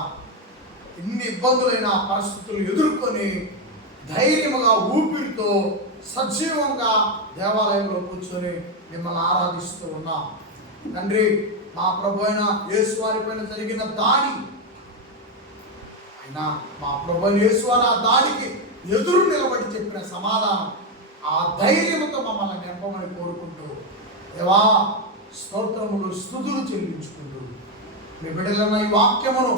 ఎన్ని ఇబ్బందులైన పరిస్థితులు ఎదుర్కొని ధైర్యముగా ఊపిరితో సజీవంగా దేవాలయంలో కూర్చొని మిమ్మల్ని ఆరాధిస్తూ ఉన్నాం. తండ్రి, మా ప్రభు అయిన యేసు వారి పైన జరిగిన దాడి, అయినా మా ప్రభు అయిన యేసు వారు ఆ దాడికి ఎదురు నిలబడి చెప్పిన సమాధానం, ఆ ధైర్యంతో మమ్మల్ని నింపమని కోరుకుంటూ, దేవా స్తోత్రములు స్తుతులు చెల్లించుకుంటూ మీ బిడ్డలన్న ఈ వాక్యమును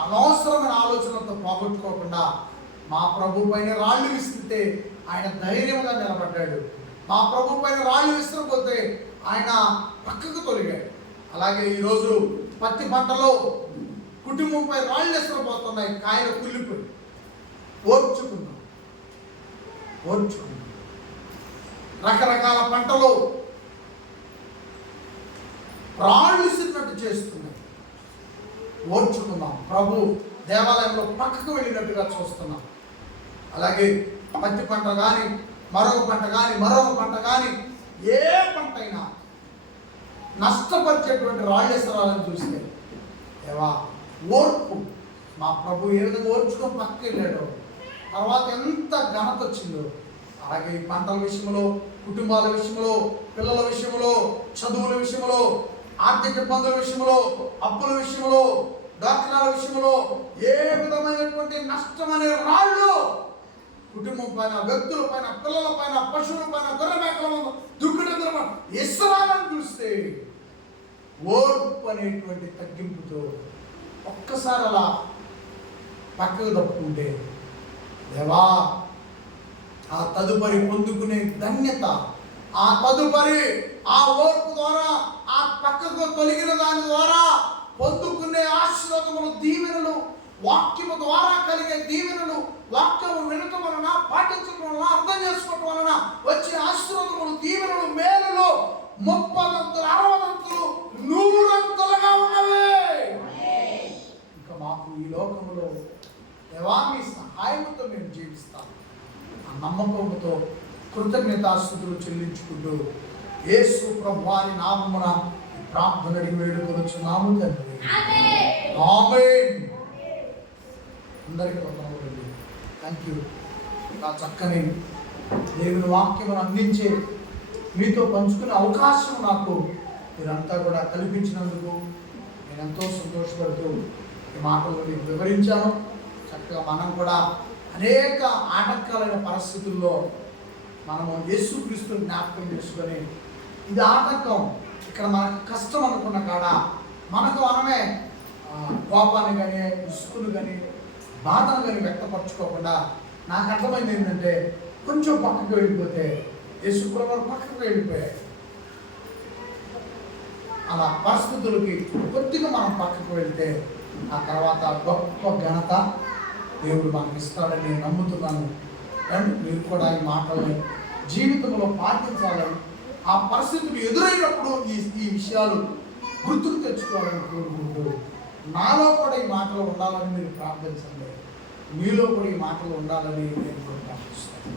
అనవసరమైన ఆలోచనలతో పోగొట్టుకోకుండా మా ప్రభు పైన రాళ్ళు విసిరితే ఆయన ధైర్యంగా నిలబడ్డాడు. మా ప్రభు పైన రాళ్ళు విసిరిపోతే ఆయన పక్కకు తొలిగాడు. అలాగే ఈరోజు పత్తి పంటలో కుటుంబంపై రాళ్ళు విసిరిపోతున్నాయి, కాయలు కుళ్ళిపోయి ఓర్చుకున్నాం. రకరకాల పంటలు రాళ్ళు విసిరినట్టు చేస్తున్నాయి, ఓర్చుకున్నాం. ప్రభు దేవాలయంలో పక్కకు వెళ్ళినట్టుగా చూస్తున్నాం. అలాగే పత్తి పంట కానీ, మరొక పంట కానీ ఏ పంట అయినా నష్టపరిచేటువంటి రాళ్ళేశ్వరాలను చూస్తే దేవా ఓర్పు, మా ప్రభు ఏ విధంగా ఓర్చుకొని పక్కకి వెళ్ళాడో తర్వాత ఎంత ఘనత వచ్చిందో. అలాగే ఈ పంటల విషయంలో, కుటుంబాల విషయంలో, పిల్లల విషయంలో, చదువుల విషయంలో, ఆర్థిక ఇబ్బందుల విషయంలో, అప్పుల విషయంలో, డాక్టర్ల విషయంలో ఏ విధమైనటువంటి నష్టం అనే రాళ్ళు కుటుంబం పైన, వ్యక్తుల పైన, పిల్లల పైన, పశువుల పైన, గొర్రె మేకల దుఃఖితుల ఇస్రాలను చూస్తే ఓర్పు అనేటువంటి తగ్గింపుతో ఒక్కసారి అలా పక్కకు తప్పుకుంటే దేవా ఆ తదుపరి పొందుకునే ధన్యత, ఆ తదుపరి ఆ ఓర్పు ద్వారా, ఆ పక్కకు తొలగిన దాని ద్వారా పొందుకునే ఆశీర్వాదములు, దీవెనలు, వాక్యము ద్వారా కలిగే దీవెనలు, వాక్యము వినటం వలన, పాటించడం వలన, అర్థం చేసుకోవటం వలన వచ్చే ఆశీర్వాదములు, దీవెనలు, మేలులు 30 60 100 ఉన్నవే. ఇంకా మాకు ఈ లోకములో దేవా మీ సహాయంతో మేము జీవిస్తాం. ఆ నమ్మకంతో కృతజ్ఞతాస్తుతులు చెల్లించుకుంటూ యేసు ప్రభువారి నామమున ప్రార్థన అడిగి వేడుకొనుచున్నాము తండ్రి. ఆమేన్. అందరికీ వందనాలు. Thank you. ఆ చక్కని దేవుని వాక్యమును అందించే, మీతో పంచుకునే అవకాశం నాకు మీరంతా కూడా కల్పించినందుకు నేను ఎంతో సంతోషపడుతూ ఈ మాటలు మీకు వివరించాను. చక్కగా మనం కూడా అనేక ఆటంకాలైన పరిస్థితుల్లో మనము యేసుక్రీస్తుని జ్ఞాపకం చేసుకొని, ఇది ఆటంకం, ఇక్కడ మనకు కష్టం అనుకున్న కాడ మనకు మనమే కోపాన్ని కానీ, విసుగును కానీ, బాధను కానీ వ్యక్తపరచుకోకుండా నాకు అర్థమైంది ఏంటంటే కొంచెం పక్కకు వెళ్ళిపోతే యేసు ప్రభువు పక్కకు వెళ్ళిపోయాడు. అలా పరిస్థితులకి కొద్దిగా మనం పక్కకు వెళ్తే ఆ తర్వాత గొప్ప ఘనత దేవుడు మనకి ఇస్తాడని నేను నమ్ముతున్నాను. అండ్ మీరు కూడా ఈ మాటల్ని జీవితంలో పాటించాలని, ఆ పరిస్థితులు ఎదురైనప్పుడు ఈ విషయాలు గుర్తుకు తెచ్చుకోవాలని కోరుకుంటూ, నాలో కూడా ఈ మాటలు ఉండాలని మీరు ప్రార్థించండి. మీలో కూడా ఈ మాటలు ఉండాలని నేను కూడా ప్రార్థిస్తాను.